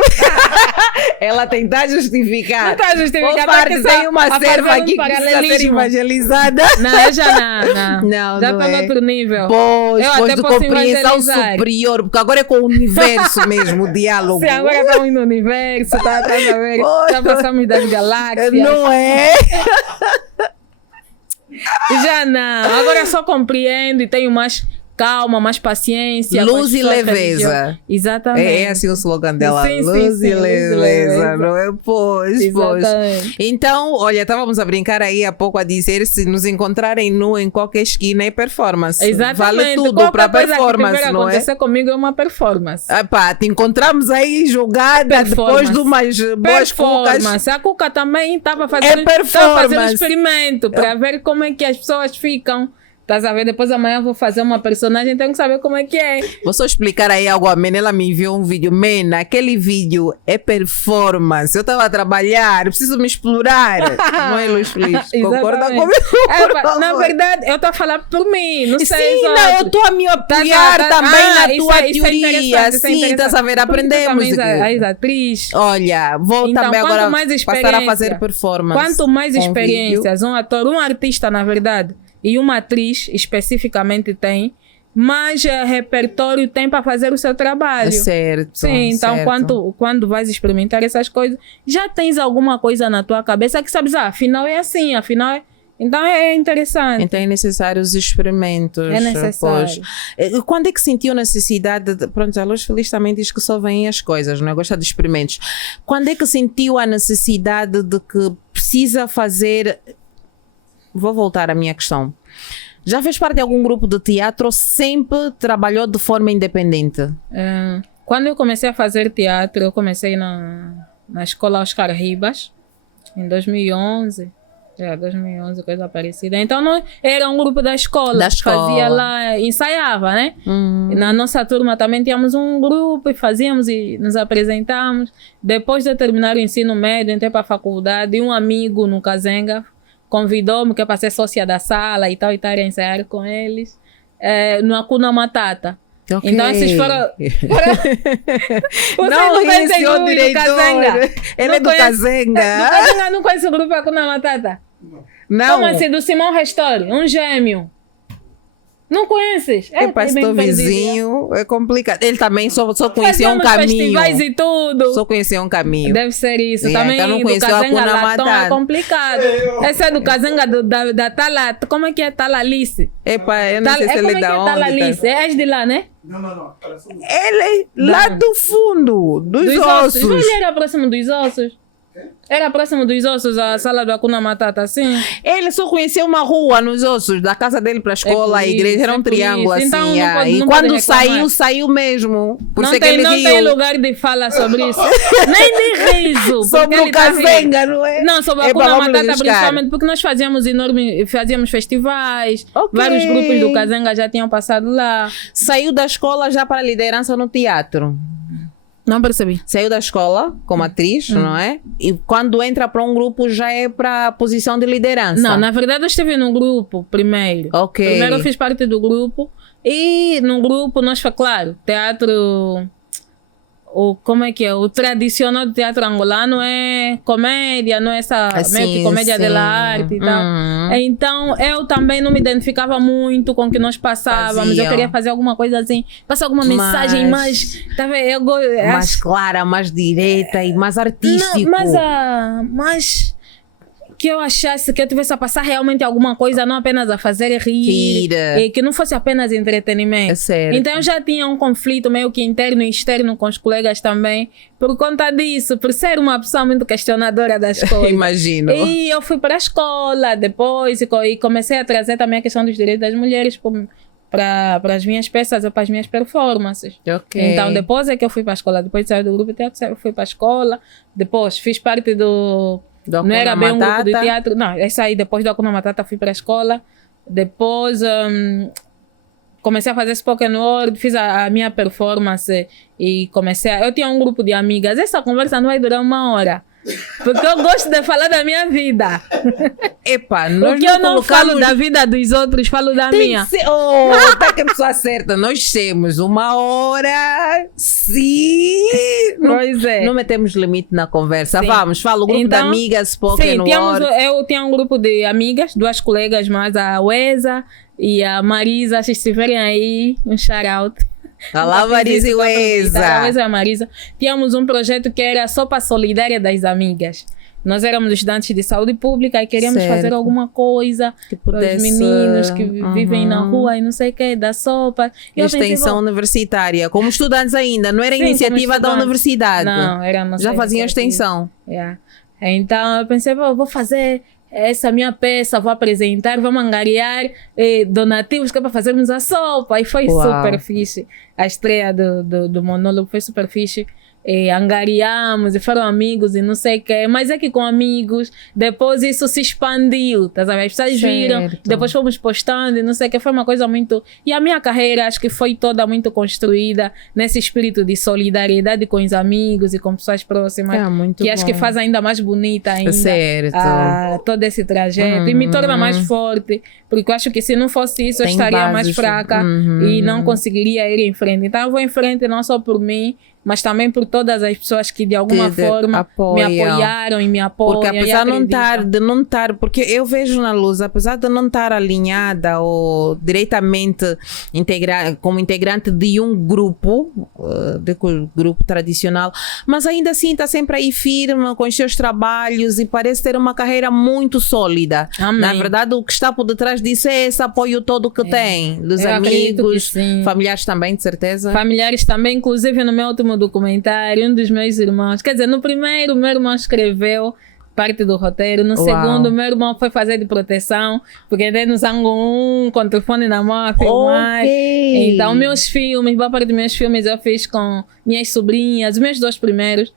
Ela tentar justificar. Não está justificando. Tem uma serva aqui que precisa ser evangelizada. Não, eu já não. Já está no outro nível. Pois de compreensão superior, porque agora é com o universo mesmo, o diálogo. Sim, agora estamos no universo, tá a ver? Já passamos das galáxias. Não é? Já não. Agora só compreendo e tenho mais calma, mais paciência. Luz e leveza. Exatamente. É assim o slogan dela. Sim, luz e leveza, não é? Pois. Exatamente. Então, olha, estávamos a brincar aí há pouco a dizer, se nos encontrarem nu em qualquer esquina é performance. Exatamente. Vale tudo para performance, que não é? Acontecer comigo é uma performance. Te encontramos aí jogada depois de umas boas cucas. A cuca também estava fazendo um experimento para ver como é que as pessoas ficam. Estás a ver? Depois amanhã vou fazer uma personagem, tenho que saber como é que é. Vou só explicar aí algo a Mena. Ela me enviou um vídeo. Mena, aquele vídeo é performance. Eu estava a trabalhar, preciso me explorar. Não é, Luz Feliz? Concorda comigo? Na verdade, eu estou a falar por mim. Não sei. Sim, não, eu estou a me apoiar também na tua teoria. Sim, estás a ver? Aprendemos. És atriz. Olha, vou então, também agora passar a fazer performance. Quanto mais experiências um ator, um artista, na verdade, e uma atriz especificamente tem, mais repertório tem para fazer o seu trabalho. Certo. Sim, então quando vais experimentar essas coisas, já tens alguma coisa na tua cabeça que sabes, afinal é assim, afinal é... Então é interessante. Então é necessário os experimentos. É necessário. Pois. Quando é que sentiu necessidade de... Pronto, a Luz Feliz também diz que só vêm as coisas, não é? Gosta de experimentos. Quando é que sentiu a necessidade de que precisa fazer... Vou voltar à minha questão. Já fez parte de algum grupo de teatro ou sempre trabalhou de forma independente? Quando eu comecei a fazer teatro, eu comecei na escola Oscar Ribas, em 2011. 2011, coisa parecida. Então, era um grupo da escola. Fazia lá, ensaiava, né? Na nossa turma também tínhamos um grupo e fazíamos e nos apresentávamos. Depois de terminar o ensino médio, entrei para a faculdade e um amigo no Kazenga convidou-me que é para ser sócia da sala e tal, a ensaiar com eles no Hakuna Matata. Ok. Então esses foram... Você Não, conhece esse é o do diretor. Kazenga? Ele Não é do conhece- Kazenga. Do Kazenga não conhece o grupo Hakuna Matata? Não. Como assim? Do Simão Restori, um gêmeo. Não conheces? É pastor bem perdido. vizinho, é complicado. Ele também só conhecia um Fazemos caminho. festivais e tudo. Só conhecia um caminho. Deve ser isso. Yeah, Também então não do conheceu a Kazenga Hakuna Latão é Matata. complicado. Esse é do Kazenga da Tala... Como é que é Talalice? Epa, eu não sei se Como ele é é que é da onde. Talalice? Tá? És de lá, né? Não. Para só- Ele é lá do fundo, dos Dos ossos. ossos. Ele era próximo dos ossos. Era próximo dos ossos, a sala do Hakuna Matata, assim. Ele só conhecia uma rua nos ossos, da casa dele para a escola, a igreja, era um triângulo assim. Então, não ah. pode- E não pode quando reclamar. saiu mesmo. Por Não isso é que tem, ele não riu. tem lugar de fala sobre isso. Nem de riso. Sobre porque o ele tá rindo. Kazenga, não é? Não, sobre a É Hakuna para vamos Matata, buscar. principalmente porque nós fazíamos festivais. Ok. Vários grupos do Kazenga já tinham passado lá. Saiu da escola já para a liderança no teatro. Não percebi. Saiu da escola como atriz, não é? E quando entra para um grupo já é para a posição de liderança. Não, na verdade eu estive no grupo primeiro. Ok. Primeiro eu fiz parte do grupo. E no grupo nós foi, claro, teatro... como é que é? O tradicional do teatro angolano é comédia, não é essa meio que comédia de arte e tal. Então, eu também não me identificava muito com o que nós passávamos. Faziam. Eu queria fazer alguma coisa assim, passar alguma mensagem mais... Tá vendo? Mais clara, mais direta e mais artístico. Não, mas que eu achasse que eu tivesse a passar realmente alguma coisa, não apenas a fazer rir, Tira. e que não fosse apenas entretenimento. É certo. Então eu já tinha um conflito meio que interno e externo com os colegas também, por conta disso, por ser uma pessoa muito questionadora das coisas. Imagino. E eu fui para a escola depois e comecei a trazer também a questão dos direitos das mulheres para as minhas peças ou para as minhas performances. Ok. Então, depois é que eu fui para a escola. Depois de sair do grupo de teatro, eu fui para a escola. Depois fiz parte do... Não era bem um grupo de teatro. Não, é isso aí. Depois do Hakuna Matata, fui para a escola. Depois comecei a fazer spoken word. Fiz a minha performance e comecei a... Eu tinha um grupo de amigas. Essa conversa não vai durar 1 hora. Porque eu gosto de falar da minha vida. Epa, nós Porque eu não falo da vida dos outros, falo da minha. Tá que a pessoa certa. Nós temos 1 hora. Sim. Pois é. Não metemos limite na conversa. Sim. Vamos, fala o grupo de Então, amigas, spoken sim, word. eu tinha um grupo de amigas, 2 colegas mais, a Weza e a Marisa. Se estiverem aí, um shout out. Olá, Marisa e A Weza. Weza e a Marisa. Tínhamos um projeto que era Sopa Solidária das Amigas. Nós éramos estudantes de saúde pública e queríamos Certo. fazer alguma coisa para os pudesse, meninos que vivem na rua e não sei o que, da sopa. E eu pensei, Extensão universitária. Como estudantes ainda, não era Sim, iniciativa como da estudantes. universidade. Não, era nossa Já faziam iniciativa. extensão. Yeah. Então eu pensei, vou fazer essa minha peça, vou apresentar, vamos angariar donativos que é para fazermos a sopa. E foi Uau. super fixe. A estreia do monólogo foi super fixe. E angariamos e foram amigos e não sei o quê. Mas é que com amigos, depois isso se expandiu, tá sabendo? As pessoas viram, Certo. depois fomos postando e não sei o que. Foi uma coisa muito... E a minha carreira acho que foi toda muito construída nesse espírito de solidariedade com os amigos e com pessoas próximas. É muito que acho que bom. faz ainda mais bonita ainda Certo. todo esse trajeto. E me torna mais forte. Porque eu acho que se não fosse isso, eu Tem estaria mais bases. fraca e não conseguiria ir em frente. Então eu vou em frente não só por mim, mas também por todas as pessoas que de alguma Que forma me apoiam. apoiaram e me apoiam. Porque apesar e acreditam. de não estar, porque eu vejo na Luz, apesar de não estar alinhada ou diretamente como integrante de um grupo, grupo tradicional, mas ainda assim está sempre aí firme com os seus trabalhos e parece ter uma carreira muito sólida. Amém. Na verdade, o que está por detrás disso é esse apoio todo que tem, dos Eu acredito que amigos, sim. familiares também, de certeza. Familiares também, inclusive no meu último documentário, um dos meus irmãos, quer dizer, no primeiro, meu irmão escreveu parte do roteiro, no Uau. segundo, meu irmão foi fazer de proteção, porque tem no sangue com o telefone na mão a filmar. Ok. Então, meus filmes, boa parte dos meus filmes eu fiz com minhas sobrinhas, os meus 2 primeiros,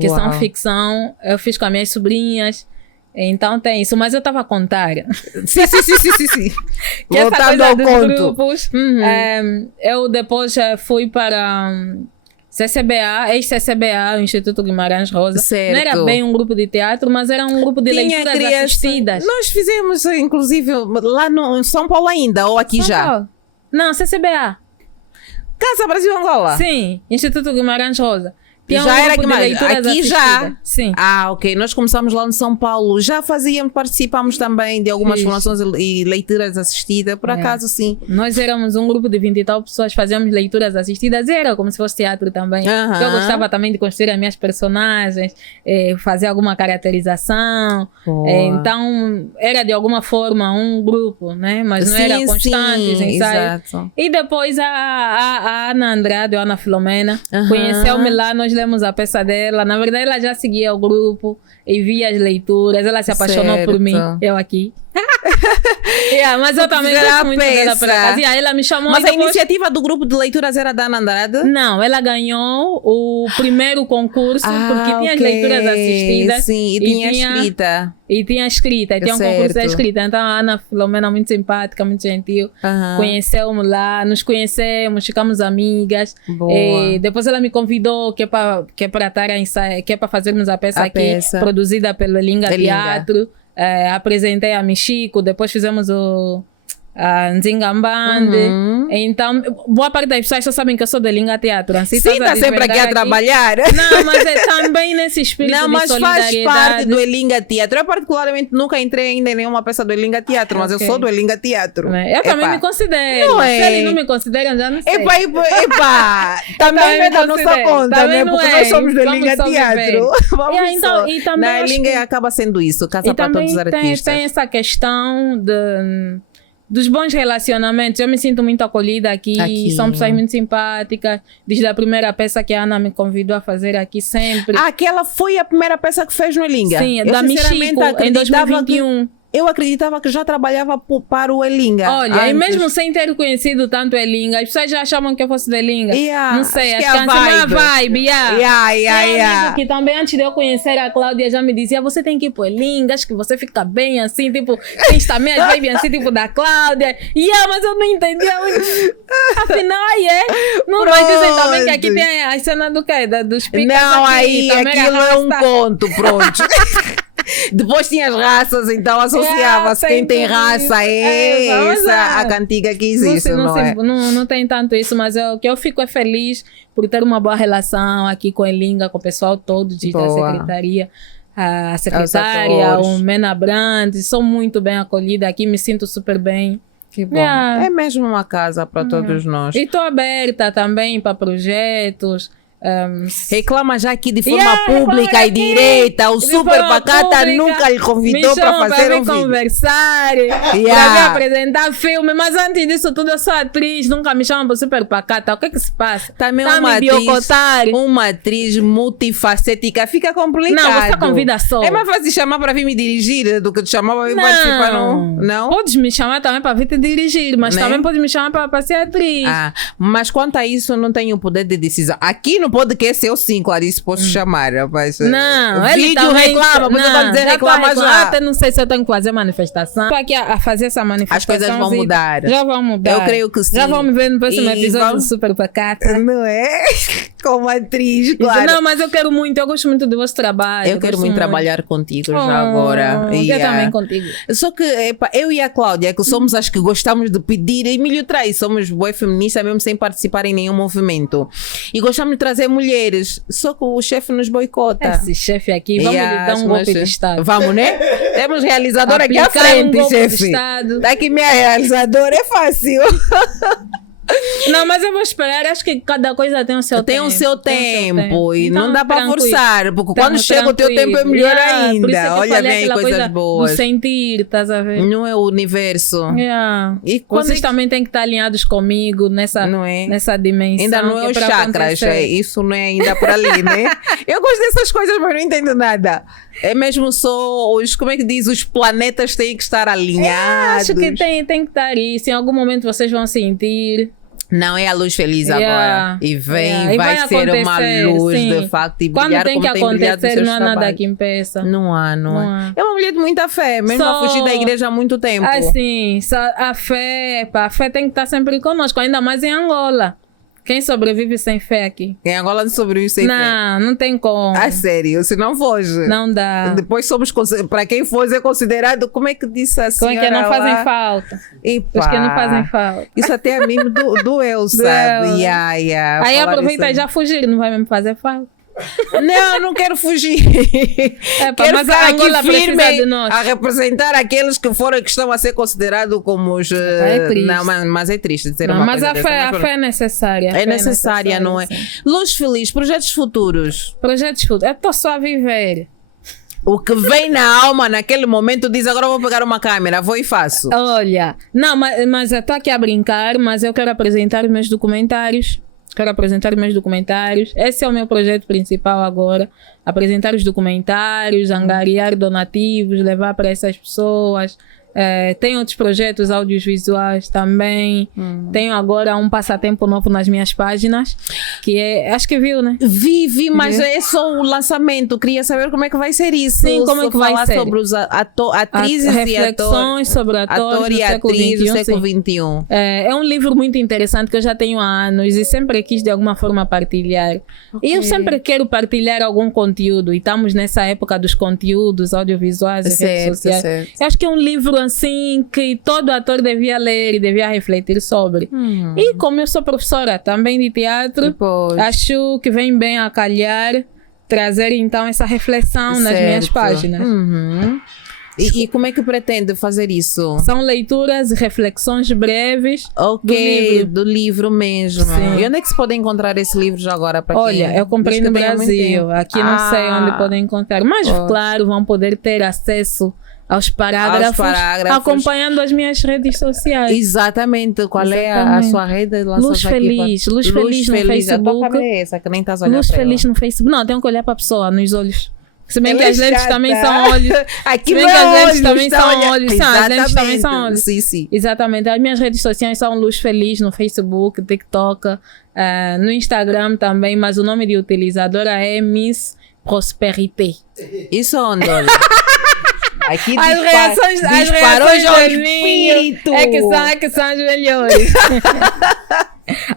que são Uau. ficção, eu fiz com as minhas sobrinhas. Então tem isso, mas eu estava a contar Sim. que essa Voltando coisa ao dos conto. grupos, eu depois fui para CCBA, ex-CCBA, o Instituto Guimarães Rosa. Certo. Não era bem um grupo de teatro, mas era um grupo de leituras assistidas. Nós fizemos, inclusive, lá no, em São Paulo ainda, ou aqui São já? Paulo. Não, CCBA. Casa Brasil Angola? Sim, Instituto Guimarães Rosa. Tinha Já era grupo de Guimarães. leituras Aqui já? assistidas. Sim. Ah, ok. Nós começamos lá no São Paulo. Já participámos também de algumas Fiz. formações e leituras assistidas. Por É. acaso, sim. Nós éramos um grupo de 20 e tal pessoas, fazíamos leituras assistidas, era como se fosse teatro também. Aham. Eu gostava também de construir as minhas personagens, fazer alguma caracterização. Boa. Então, era de alguma forma um grupo, né? Mas não era constante os ensaios. Exato. E depois a Ana Andrade, a Ana Filomena, Aham. conheceu-me lá, nós lemos a peça dela. Na verdade, ela já seguia o grupo e via as leituras. Ela se apaixonou por Certo. mim, eu aqui. Mas eu também fizeram gosto a muito dela por peça. acaso. Ela me chamou. Mas e a depois- iniciativa do grupo de leituras era da Ana Andrade? Não, ela ganhou o primeiro concurso porque tinha as ok. leituras assistidas. Sim, e tinha escrita. E tinha escrita, e tinha um concurso de Certo. escrita. Então a Ana Filomena, muito simpática, muito gentil, Aham. conheceu-me lá, nos conhecemos, ficamos amigas. Boa. E depois ela me convidou que é para estar a ensaiar, que é para fazermos a peça A aqui, peça. produzida pelo Elinga Elinga. Teatro. Apresentei a Michico, depois fizemos a Nzingambande. Uhum. Então, boa parte das pessoas só sabem que eu sou do Elinga Teatro. Assim, Sim, está sempre aqui a trabalhar. Não, mas é também nesse espírito Não, de mas faz solidariedade. parte do Elinga Teatro. Eu particularmente nunca entrei ainda em nenhuma peça do Elinga Teatro, mas Ok. eu sou do Elinga Teatro. Eu também me considero. Não Se é? eles não me consideram, já não sei. Epa, também não é da me nossa considero. conta, Também né? não Porque é. nós somos do Vamos Elinga só Teatro. viver. Vamos Então, só. e também Na acho Elinga que- acaba sendo isso, casa E para todos também os artistas. tem essa questão dos bons relacionamentos. Eu me sinto muito acolhida aqui. Aqui. São pessoas muito simpáticas. Desde a primeira peça que a Ana me convidou a fazer aqui sempre. Aquela foi a primeira peça que fez no Elinga? Sim, Eu da sinceramente Michico, em acreditava 2021. Eu acreditava que já trabalhava para o Elinga. Olha, e antes. mesmo sem ter conhecido tanto Elinga, as pessoas já achavam que eu fosse de Elinga. Yeah, Não sei, acho acho que que é a é a vibe. Yeah. Tem amigo que também, antes de eu conhecer a Cláudia, já me dizia: você tem que ir pro Elinga, acho que você fica bem assim, tipo, tem também as vibes assim, tipo da Cláudia. Mas eu não entendia muito. Afinal, aí é. Não, mas dizem também que aqui Pronto. tem a cena do quê? Dos picas Não, aqui, aí também aquilo é um arrasta. conto, pronto. Depois tinha as raças, então associava-se tem quem tem tudo raça isso. é Mas essa, é. a cantiga que Não, existe, não é? não tem tanto isso, mas o que eu fico é feliz por ter uma boa relação aqui com a Elinga, com o pessoal todo da Boa. secretaria. A secretária, atores. o Mena Brandt, sou muito bem acolhida aqui, me sinto super bem. Que bom. Yeah. É mesmo uma casa para todos nós. E estou aberta também para projetos. Reclama já aqui de forma Yeah, pública reclama e aqui. direita. O De Super forma Pacata pública, nunca lhe convidou me para chamam fazer vir um vídeo. conversar, para vir apresentar filme, mas antes disso tudo eu sou atriz, nunca me chamam para Super Pacata. O que é que se passa? Também Tá uma me atriz, boicotar. uma atriz multifacética. Fica complicado. Não, você convida só. É mais fácil chamar para vir me dirigir do que te chamar para vir participar. Não? Podes me chamar também para vir te dirigir, mas Né? também podes me chamar para ser atriz. Ah, mas quanto a isso, eu não tenho poder de decisão. Aqui no podcast, eu sim, Clarice, posso chamar. Mas, Não, ele vídeo também, reclama, você vai dizer já tô reclama já. Até não sei se eu tenho que fazer manifestação. Estou aqui a fazer essa manifestação. As coisas vão mudar. Já vão mudar. Eu creio que sim. Já vão me ver no próximo E episódio vamos- do Super Pacata. Não é? Como atriz, claro. Não, mas eu quero muito, eu gosto muito do vosso trabalho. Eu quero gosto muito trabalhar contigo já agora. Eu Yeah. também contigo. Só que epa, eu e a Cláudia, que somos as que gostamos de pedir, Emílio traz, somos bué feministas mesmo sem participar em nenhum movimento. E gostamos de trazer mulheres, só que o chefe nos boicota. Esse chefe aqui, vamos lhe dar um golpe de Estado. Vamos, né? Temos realizadora aqui à Aplicar um frente, golpe de chefe. Estado. Tá aqui minha realizadora, é fácil. Não, mas eu vou esperar. Acho que cada coisa tem o seu Tem tempo. o seu tempo e Então, não dá para tranquilo. forçar, porque quando Estamos chega o teu tempo é melhor tranquilos. Por isso é que ainda. eu Olha falei bem, aquela coisas coisa boas. Do sentir, estás a ver? Não é o universo. Yeah. E quando Vocês é- também têm que estar alinhados comigo nessa, Não é? nessa dimensão. Ainda não que é os para chakras, acontecer. isso não é ainda por ali, né? Eu gosto dessas coisas, mas não entendo nada. É mesmo só os, como é que diz, os planetas têm que estar alinhados. Acho que tem que estar isso. Em algum momento vocês vão sentir. Não é a luz feliz Yeah. agora. E vem, Yeah. E vai ser acontecer, uma luz sim. de facto. E Quando brilhar tem como que tem brilhado os acontecer, seus não há nada trabalhos. que impeça. Não há. Não há. É uma mulher de muita fé, mesmo a fugir da igreja há muito tempo. Assim, a fé tem que estar sempre conosco, ainda mais em Angola. Quem sobrevive sem fé aqui? Em Angola não sobrevive sem fé. Não tem como. Ah, sério? Se não foge. Não dá. Depois somos, para quem foge é considerado, como é que disse a senhora Como é que não lá? fazem falta? Epa. Os que não fazem falta. Isso até a mim doeu, sabe? Aí Aí aproveita e já fugir, não vai mesmo fazer falta. Não quero fugir. Mas a ficar Angola aqui precisa firme de nós. a representar aqueles que estão a ser considerados como os... É triste. Não, mas é triste dizer Não, uma mas coisa a dessa, fé é necessária. É necessária, não é? sim. Luz Feliz, projetos futuros. Projetos futuros. Eu estou só a viver. O que vem na alma naquele momento diz, agora vou pegar uma câmera, vou e faço. Olha, não, mas eu estou aqui a brincar, mas eu quero apresentar os meus documentários. Esse é o meu projeto principal agora. Apresentar os documentários, angariar donativos, levar para essas pessoas. Tem outros projetos audiovisuais também. Tenho agora um passatempo novo nas minhas páginas, que é... Acho que viu, né? Vi, mas é só o lançamento. Queria saber como é que vai ser isso. Sim, como é que vai falar ser? sobre os atrizes e reflexões sobre atores ator do e século atriz do XXI, século sim. XXI. É um livro muito interessante que eu já tenho há anos e sempre quis de alguma forma partilhar. Ok. E eu sempre quero partilhar algum conteúdo. E estamos nessa época dos conteúdos audiovisuais e redes sociais. Certo. Eu acho que é um livro assim que todo ator devia ler e devia refletir sobre. E como eu sou professora também de teatro, Depois. acho que vem bem a calhar trazer então essa reflexão nas minhas Certo. páginas. E como é que pretende fazer isso? São leituras e reflexões breves Ok, do livro mesmo. Sim. E onde é que se pode encontrar esse livro já agora? Para Olha, eu comprei no Brasil. Aqui não sei onde podem encontrar. Mas, claro, vão poder ter acesso aos parágrafos, acompanhando as minhas redes sociais. Exatamente. Qual é a Exatamente. sua rede? Luz Feliz. Luz Feliz no Facebook. A tua câmera é essa, que nem estás a olhar Luz para Feliz ela. no Facebook. Não, tenho que olhar para a pessoa, nos olhos. Se bem Ela que é as lentes chata. também são olhos. Aqui Se bem não que é as lentes olhos, também tá são olhando. olhos. Sim, as lentes também são Exatamente. olhos. Sim. Exatamente. As minhas redes sociais são Luz Feliz no Facebook, TikTok, no Instagram também, mas o nome de utilizadora é Miss Prosperité. Isso onde, olha? Aqui As reações disparou já o das minhas espírito. é que são as melhores.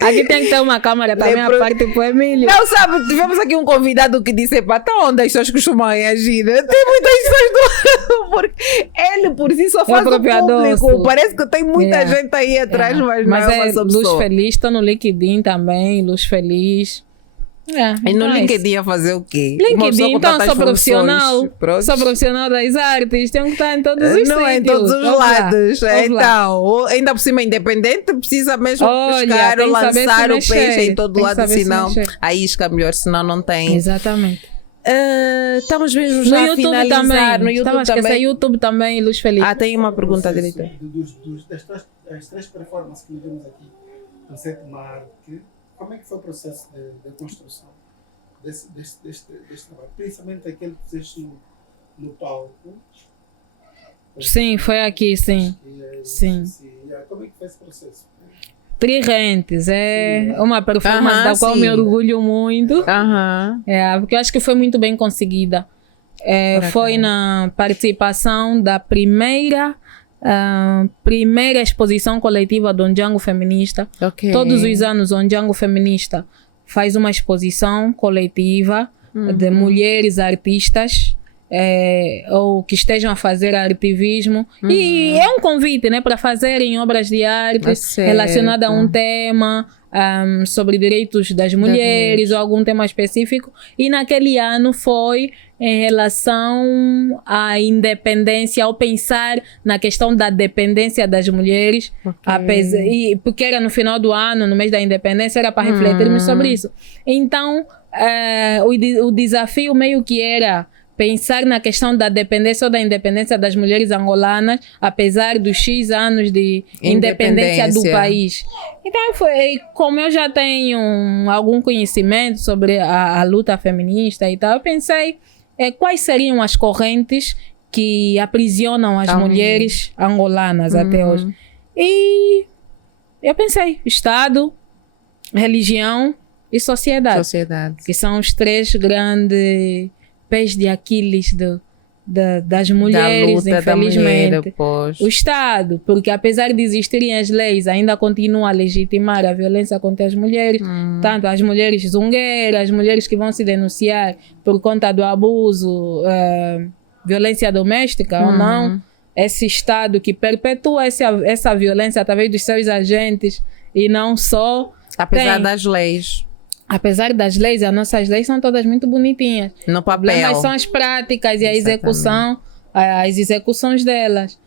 Aqui tem que ter uma câmera também a parte pro Emílio. Não, sabe, tivemos aqui um convidado que disse, pá, tá onde as pessoas costumam reagir? Tem muitas pessoas porque ele por si só faz o próprio público. adoço. Parece que tem muita gente aí atrás, mas não é uma só Luz pessoa. Feliz, estou no LinkedIn também, Luz Feliz. E no LinkedIn ia fazer o quê? Uma pessoa LinkedIn, com então tantas sou profissional. funções. Pronto. Sou profissional das artes, tenho que estar em todos os sítios. Não é em todos os Vamos lá, lados. vamos lá. Então, ainda por cima independente, precisa mesmo Olha, buscar tem ou que saber se lançar o mexer. peixe em todo Tem que lado, saber se senão mexer. a isca melhor, senão não tem. Exatamente. Estamos mesmo No já a YouTube finalizar. também. No YouTube Estava a esquecer também. YouTube também, Luz Feliz. Tem uma pergunta, Processo diretor. das três performances que vimos aqui no sétimo arte, como é que foi o processo de construção deste trabalho? Principalmente aquele que fizeste no palco. Sim, foi aqui, sim. Sim. Como é que foi esse processo? Trirentes, é uma performance da qual sim. me orgulho muito. Aham. Porque eu acho que foi muito bem conseguida. Foi na participação da primeira exposição coletiva do Ondjango Feminista. Ok. Todos os anos o Ondjango Feminista faz uma exposição coletiva de mulheres artistas ou que estejam a fazer artivismo. E é um convite, né, para fazerem obras de arte Certo. relacionada a um tema sobre direitos das mulheres ou algum tema específico. E naquele ano foi em relação à independência, ao pensar na questão da dependência das mulheres, porque era no final do ano, no mês da independência, era para refletirmos sobre isso. Então, o desafio meio que era pensar na questão da dependência ou da independência das mulheres angolanas, apesar dos X anos de independência do país. Então, como eu já tenho algum conhecimento sobre a luta feminista e tal, eu pensei quais seriam as correntes que aprisionam as mulheres angolanas até hoje. E eu pensei, Estado, religião e sociedade. Sociedade. Que são os três grandes pés de Aquiles das mulheres, luta da infelizmente. mulher, pois. O Estado, porque apesar de existirem as leis, ainda continua a legitimar a violência contra as mulheres, tanto as mulheres zungueiras, as mulheres que vão se denunciar por conta do abuso, violência doméstica ou não, esse Estado que perpetua essa violência através dos seus agentes e não só... Apesar das leis. Apesar das leis, as nossas leis são todas muito bonitinhas. No papel. Mas são as práticas e a execução, as execuções delas.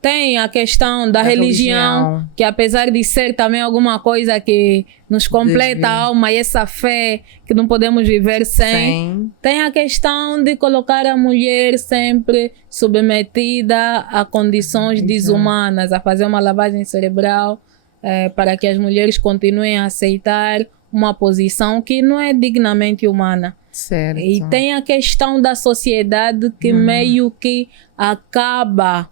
Tem a questão da religião, que apesar de ser também alguma coisa que nos completa a alma e essa fé que não podemos viver sem. Tem a questão de colocar a mulher sempre submetida a condições desumanas, a fazer uma lavagem cerebral para que as mulheres continuem a aceitar uma posição que não é dignamente humana. Certo. E tem a questão da sociedade que meio que acaba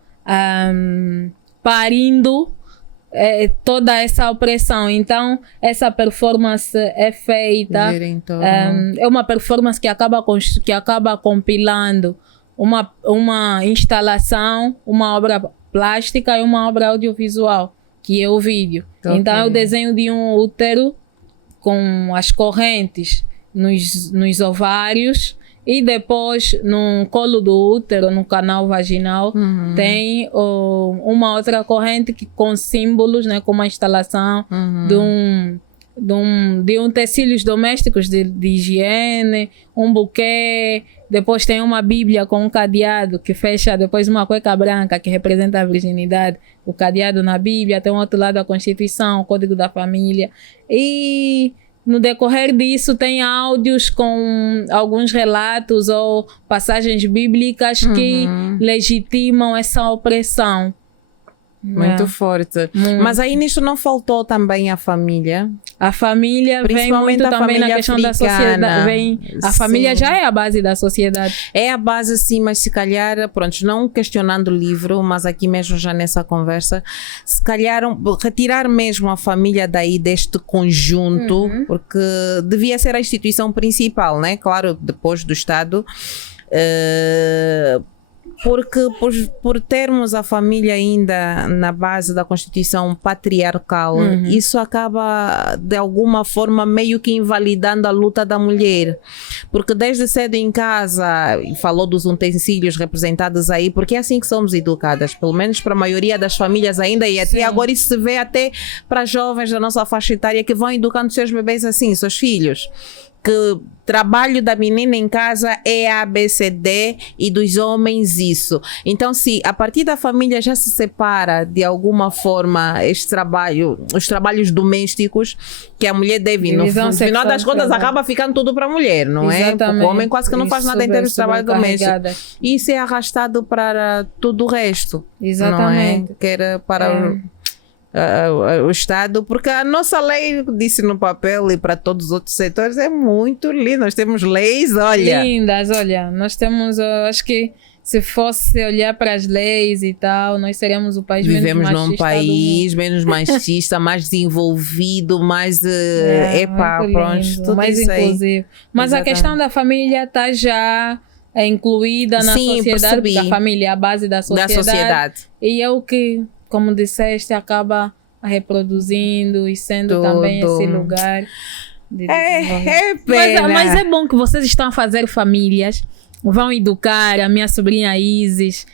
parindo toda essa opressão. Então, essa performance é feita, é uma performance que acaba compilando uma instalação, uma obra plástica e uma obra audiovisual, que é o vídeo. Então, é o desenho de um útero com as correntes nos ovários e depois no colo do útero, no canal vaginal, tem uma outra corrente com símbolos, né, com uma instalação de utensílios domésticos de higiene, um buquê, depois tem uma bíblia com um cadeado que fecha, depois uma cueca branca que representa a virginidade, o cadeado na bíblia, tem um outro lado a Constituição, o Código da Família, e no decorrer disso tem áudios com alguns relatos ou passagens bíblicas que legitimam essa opressão. Muito forte. Mas aí nisso não faltou também a família? A família vem muito também na questão da sociedade. A família já é a base da sociedade. É a base, sim, mas se calhar, pronto, não questionando o livro, mas aqui mesmo já nessa conversa, se calhar retirar mesmo a família daí deste conjunto, porque devia ser a instituição principal, né? Claro, depois do Estado. Porque por termos a família ainda na base da Constituição patriarcal, isso acaba de alguma forma meio que invalidando a luta da mulher. Porque desde cedo em casa, falou dos utensílios representados aí, porque é assim que somos educadas, pelo menos para a maioria das famílias ainda, e até agora isso se vê até para jovens da nossa faixa etária que vão educando seus bebês assim, seus filhos. Que trabalho da menina em casa é A, B, C, D e dos homens isso. Então, se a partir da família já se separa de alguma forma este trabalho, os trabalhos domésticos, que a mulher deve, no final das contas, acaba ficando tudo para a mulher, não é? Porque o homem quase que não faz nada em termos de trabalho doméstico. E isso é arrastado para tudo o resto. Exatamente. Não é? Que era para o Estado, porque a nossa lei, disse no papel e para todos os outros setores, é muito linda. Nós temos leis, olha. Lindas, olha. Nós temos, acho que se fosse olhar para as leis e tal, nós seríamos o país menos machista. Vivemos num país menos machista, mais desenvolvido, mais pronto, tudo mais isso inclusivo. aí. Mas a questão da família está já incluída na sociedade, porque a família é a base da sociedade. E é o que, como disseste, acaba reproduzindo e sendo também esse lugar de pena. Mas é bom que vocês estão a fazer famílias, vão educar a minha sobrinha Isis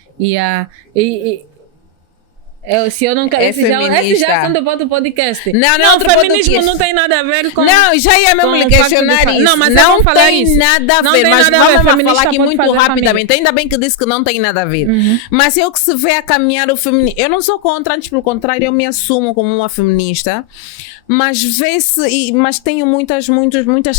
se eu não quero, esse já são do outro podcast. Não, o feminismo não tem nada a ver com... Não, já ia mesmo lhe questionar isso. Não, mas não tem isso. Nada a ver. Mas vamos falar aqui muito rapidamente. Ainda bem que disse que não tem nada a ver. Mas eu que se vê a caminhar o feminismo... Eu não sou contra, antes pelo contrário, eu me assumo como uma feminista. Mas mas tenho muitas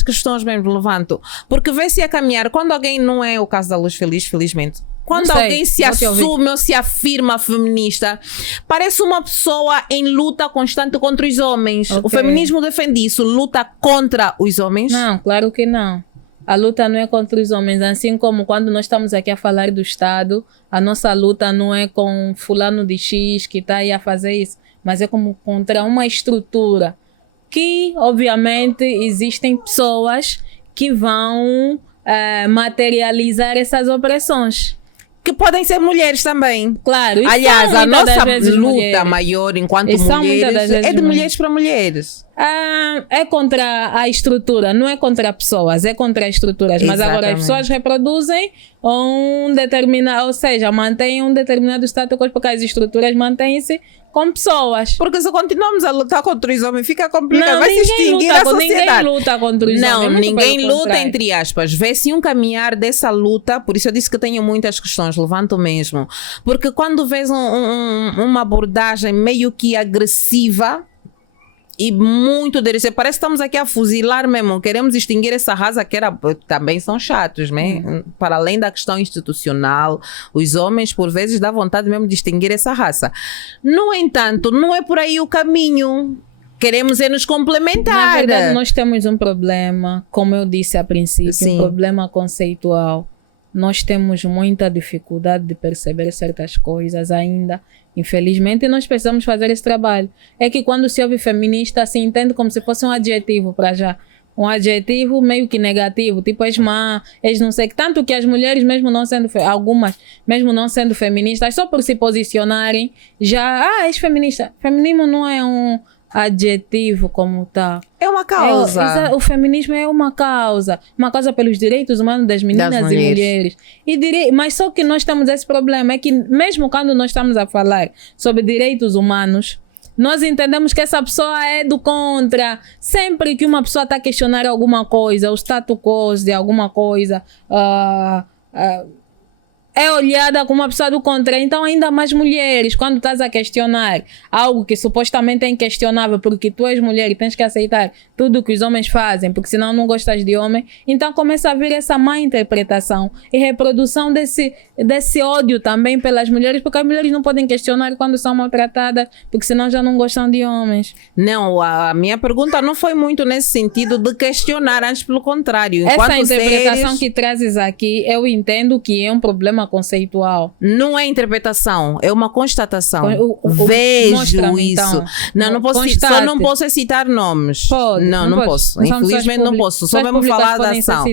questões mesmo, levanto. Porque vê-se a caminhar, quando alguém, não é o caso da Luz Feliz, felizmente, quando alguém se assume ou se afirma feminista, parece uma pessoa em luta constante contra os homens. O feminismo defende isso, luta contra os homens? Não, claro que não. A luta não é contra os homens, assim como quando nós estamos aqui a falar do Estado, a nossa luta não é com fulano de X que está aí a fazer isso, mas é como contra uma estrutura que, obviamente, existem pessoas que vão materializar essas opressões. que podem ser mulheres também. Claro, Aliás, a nossa luta mulheres. maior enquanto E são muitas das mulheres vezes é de mulheres para mulheres. É contra a estrutura, não é contra pessoas, é contra as estruturas. Mas agora as pessoas reproduzem ou seja, mantêm um determinado status quo porque as estruturas mantêm-se com pessoas. Porque se continuamos a lutar contra os homens, fica complicado. Não, vai se extinguir a sociedade. Ninguém luta contra os homens. Não, muito ninguém pelo luta, contrário. entre aspas. Vê-se um caminhar dessa luta, por isso eu disse que tenho muitas questões, levanto mesmo. Porque quando vês uma abordagem meio que agressiva e muito deles, parece que estamos aqui a fuzilar mesmo, queremos extinguir essa raça que também são chatos, né? Para além da questão institucional, os homens por vezes dá vontade mesmo de extinguir essa raça. No entanto, não é por aí o caminho. Queremos nos complementar. Na verdade, nós temos um problema, como eu disse a princípio, Sim. um problema conceitual. Nós temos muita dificuldade de perceber certas coisas ainda, infelizmente, e nós precisamos fazer esse trabalho. É que quando se ouve feminista, se entende como se fosse um adjetivo para já. Um adjetivo meio que negativo, tipo és má, és não sei que. Tanto que as mulheres, mesmo não sendo, algumas, mesmo não sendo feministas, só por se posicionarem, já, és feminista. Feminismo não é um adjetivo como tal. É uma causa. O feminismo é uma causa pelos direitos humanos das meninas e mulheres. Mas só que nós temos esse problema, é que mesmo quando nós estamos a falar sobre direitos humanos, nós entendemos que essa pessoa é do contra. Sempre que uma pessoa está a questionar alguma coisa, o status quo de alguma coisa, é olhada como uma pessoa do contra. Então, ainda mais mulheres, quando estás a questionar algo que supostamente é inquestionável, porque tu és mulher e tens que aceitar tudo o que os homens fazem, porque senão não gostas de homem, então começa a vir essa má interpretação e reprodução desse ódio também pelas mulheres, porque as mulheres não podem questionar quando são maltratadas, porque senão já não gostam de homens. Não, a minha pergunta não foi muito nesse sentido de questionar, antes pelo contrário. Essa interpretação que trazes aqui, eu entendo que é um problema conceitual. Não é interpretação, é uma constatação. Vejo isso. Então. Não posso, só não posso citar nomes. Pode, não posso. Infelizmente não posso. Só podemos falar da ação.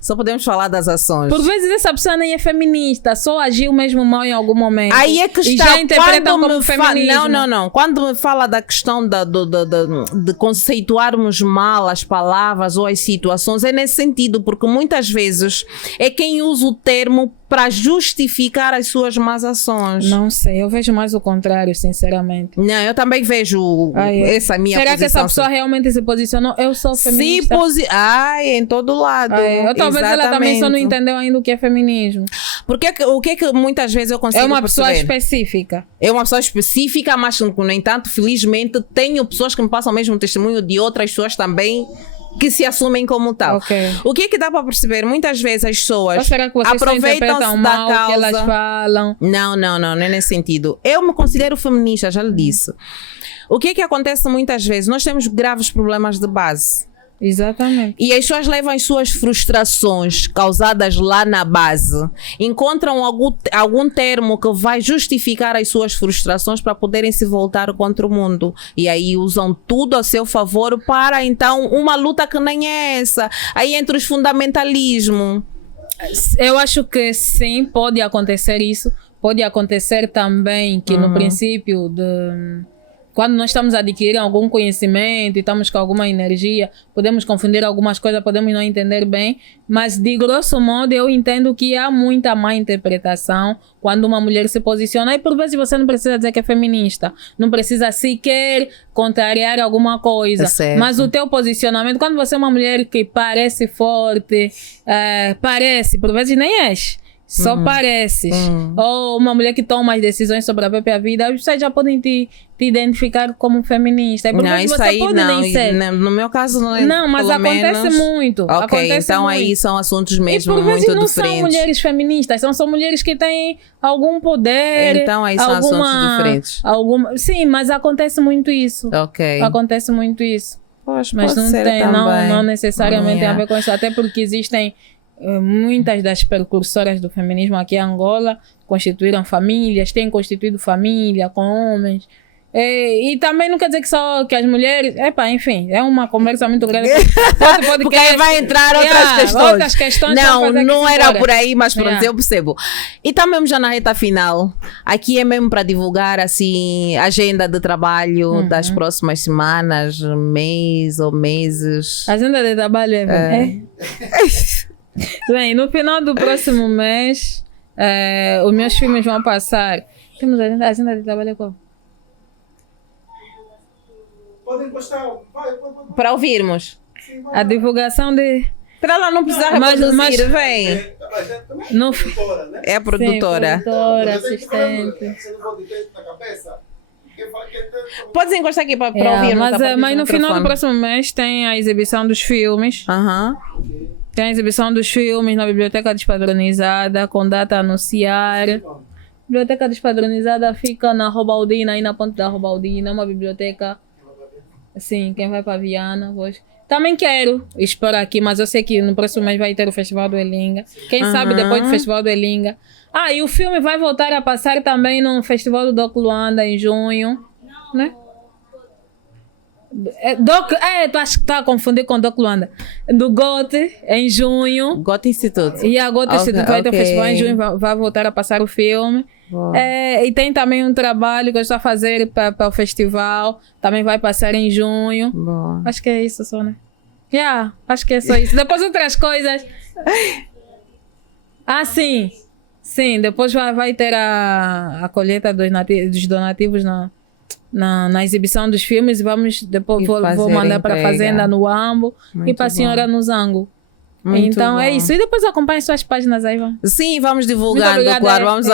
Só podemos falar das ações. Por vezes essa pessoa nem é feminista, só agiu mesmo mal em algum momento. Aí é que está. E já interpretam como feminismo. Não. Quando me fala da questão de conceituarmos mal as palavras ou as situações, é nesse sentido, porque muitas vezes é quem usa o termo para justificar as suas más ações. Não sei, eu vejo mais o contrário, sinceramente. Não, eu também vejo essa minha Será posição. que essa pessoa realmente se posicionou? Eu sou feminista. Em todo lado. Talvez ela também só não entendeu ainda o que é feminismo. Porque o que é que muitas vezes eu consigo perceber? É uma pessoa específica. É uma pessoa específica, mas no entanto, felizmente, tenho pessoas que me passam o mesmo testemunho de outras pessoas também que se assumem como tal. Okay. O que é que dá para perceber? Muitas vezes as pessoas aproveitam-se da causa. O que elas falam. Não é nesse sentido. Eu me considero feminista, já lhe disse. O que é que acontece muitas vezes? Nós temos graves problemas de base. Exatamente. E as pessoas levam as suas frustrações causadas lá na base, encontram algum termo que vai justificar as suas frustrações para poderem se voltar contra o mundo. E aí usam tudo a seu favor para então uma luta que nem é essa. Aí entra os fundamentalismos. Eu acho que sim, pode acontecer isso. Pode acontecer também que no princípio quando nós estamos adquirindo algum conhecimento e estamos com alguma energia, podemos confundir algumas coisas, podemos não entender bem, mas de grosso modo eu entendo que há muita má interpretação quando uma mulher se posiciona. E por vezes você não precisa dizer que é feminista, não precisa sequer contrariar alguma coisa, mas o teu posicionamento, quando você é uma mulher que parece forte, por vezes nem és. Só pareces. Ou uma mulher que toma as decisões sobre a própria vida, vocês já podem te identificar como feminista. Por não, isso você aí pode não. nem ser. No meu caso não é. Não, mas acontece muito. Ok, acontece então muito. aí são assuntos mesmo muito muito diferentes. diferentes. Não são mulheres feministas, são mulheres que têm algum poder. Então aí são assuntos diferentes. Sim, mas acontece muito isso. Ok. Acontece muito isso. Mas não necessariamente tem a ver com isso, até porque existem muitas das precursoras do feminismo aqui em Angola constituíram famílias, têm constituído família com homens E também não quer dizer que só que as mulheres. Enfim, é uma conversa muito grande. Podcast, porque aí vai entrar outras questões. Não era por aí, mas pronto, eu percebo. E estamos mesmo já na reta final. Aqui é mesmo para divulgar assim, a agenda de trabalho das próximas semanas, mês ou meses. Agenda de trabalho Bem, no final do próximo mês, os meus filmes vão passar. Temos a agenda de trabalho qual? Podem gostar, para ouvirmos. Sim, A divulgação de. Para ela não precisar reproduzir, vem. Não, produtora, né? É a produtora. Sim, produtora, assistente. Você não pode ter na cabeça. Podes encostar aqui para ouvir. Mas no final do próximo mês tem a exibição dos filmes. Tem a exibição dos filmes na Biblioteca Despadronizada, com data a anunciar. Biblioteca Despadronizada fica na Robaldina, aí na ponte da Robaldina, uma biblioteca. Sim, quem vai para Viana hoje. Também quero expor aqui, mas eu sei que no próximo mês vai ter o Festival do Elinga. Quem sabe depois do Festival do Elinga. E o filme vai voltar a passar também no Festival do Doc Luanda em junho. Né? Tu acho que está a confundir com Doc Luanda. Do GOT em junho. GOT Instituto. E a GOT Instituto vai ter o festival em junho, vai voltar a passar o filme. E tem também um trabalho que eu estou a fazer para o festival. Também vai passar em junho. Acho que é isso só, né? Acho que é só isso. Depois outras coisas. Sim. Sim, depois vai ter a colheita dos donativos na exibição dos filmes. Depois vou mandar para a Fazenda no Ambo e para a senhora no Zango. Então é isso. E depois acompanhe suas páginas aí, vamos. Sim, vamos divulgando, claro. Vamos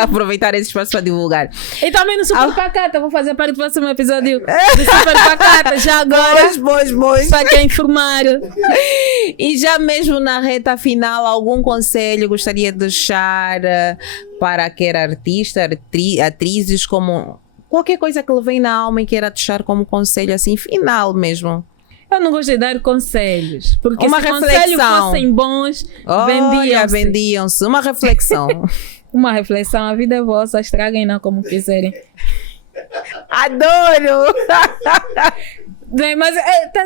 aproveitar esse espaço para divulgar. E também no Super Pacata, vou fazer parte do próximo episódio do Super Pacata, já agora. Pois. Para quem informar. E já mesmo na reta final, algum conselho gostaria de deixar para quer artista, atrizes, como qualquer coisa que lhe vem na alma e queira deixar como conselho assim, final mesmo? Eu não gosto de dar conselhos, porque uma se conselhos fossem bons, vendiam-se. Uma reflexão. Uma reflexão, a vida é vossa, estraguem-na como quiserem. Adoro! Bem, mas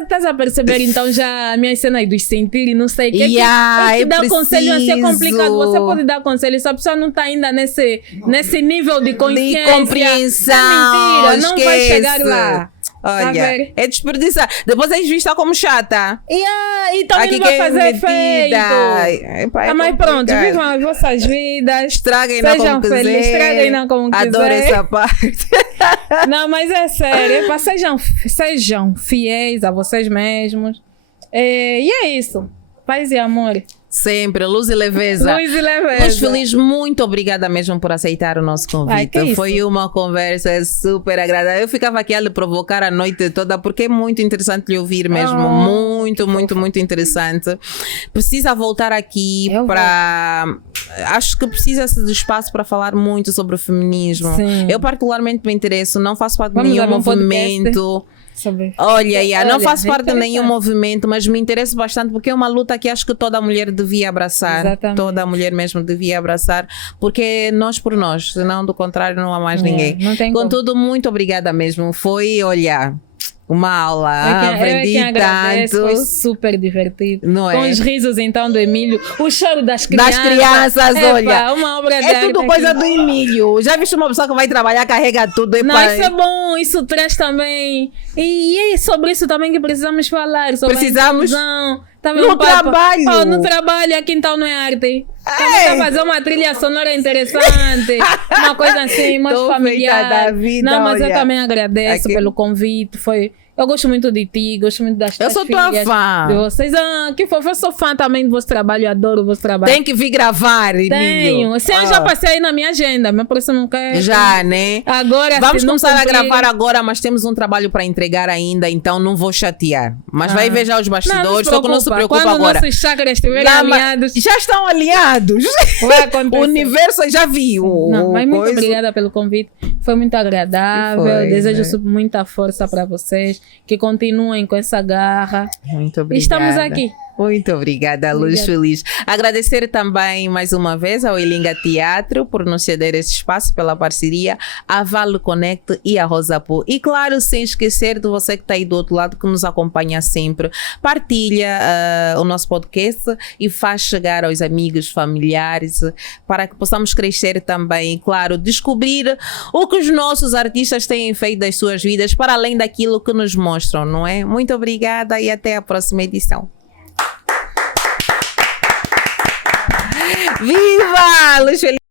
estás a perceber então já a minha cena aí dos sentir e não sei o que dar conselho a ser complicado. Você pode dar conselho se a pessoa não está ainda nesse nível de consciência. De compreensão. Mentira, não vai chegar lá. Olha, é desperdiçar. Depois é vista como chata. E também não vai fazer efeito. Mas pronto, vivam as vossas vidas. Estraguem-na como quiser. Sejam felizes, estraguem-na como quiser. Adoro essa parte. Não, mas é sério. Sejam fiéis a vocês mesmos. E é isso. Paz e amor. Sempre, luz e leveza. Luz Feliz, muito obrigada mesmo por aceitar o nosso convite. Foi uma conversa super agradável. Eu ficava aqui a lhe provocar a noite toda, porque é muito interessante lhe ouvir mesmo. Muito interessante. Precisa voltar aqui para... Acho que precisa-se de espaço para falar muito sobre o feminismo. Sim. Eu particularmente me interesso, não faço parte de nenhum movimento. Não faço parte de nenhum movimento, mas me interessa bastante porque é uma luta que acho que toda mulher devia abraçar. Exatamente. Toda mulher mesmo devia abraçar, porque é nós por nós, senão do contrário não há mais ninguém. Contudo, muito obrigada mesmo. Foi, uma aula, aprendi tanto. Foi super divertido. Não com os risos então do Emílio, o choro das crianças. Olha, uma obra de arte tudo coisa do Emílio. Já viste uma pessoa que vai trabalhar, carrega tudo. Não, isso é bom, isso traz também. E é sobre isso também que precisamos falar. Sobre precisamos no trabalho. No trabalho, aqui então não é arte. Também a fazer uma trilha sonora interessante, uma coisa assim, mais familiar. Da vida, não, mas eu também agradeço pelo convite. Eu gosto muito de ti, gosto muito das tuas filhas. Eu sou tua fã. De vocês. Que fofo, eu sou fã também do vosso trabalho, adoro o vosso trabalho. Tem que vir gravar, Emílio. Tenho. Eu já passei aí na minha agenda, mas por isso não quero. Já, né? Agora, vamos começar a gravar agora, mas temos um trabalho para entregar ainda, então não vou chatear. Mas vai ver já os bastidores, só que não se preocupa quando agora. Quando nossos chakras estiverem alinhados. Já estão alinhados. O universo já viu. Não, mas muito obrigada pelo convite. Foi muito agradável. Desejo muita força para vocês. Que continuem com essa garra. Muito obrigada. Estamos aqui. Muito obrigada, Luz Feliz. Agradecer também mais uma vez ao Ilinga Teatro por nos ceder esse espaço, pela parceria, a Vale Connect e a Rosapu. E claro, sem esquecer de você que está aí do outro lado, que nos acompanha sempre. Partilha o nosso podcast e faz chegar aos amigos, familiares, para que possamos crescer também. E claro, descobrir o que os nossos artistas têm feito das suas vidas, para além daquilo que nos mostram, não é? Muito obrigada e até a próxima edição. Viva! Luz Feliz!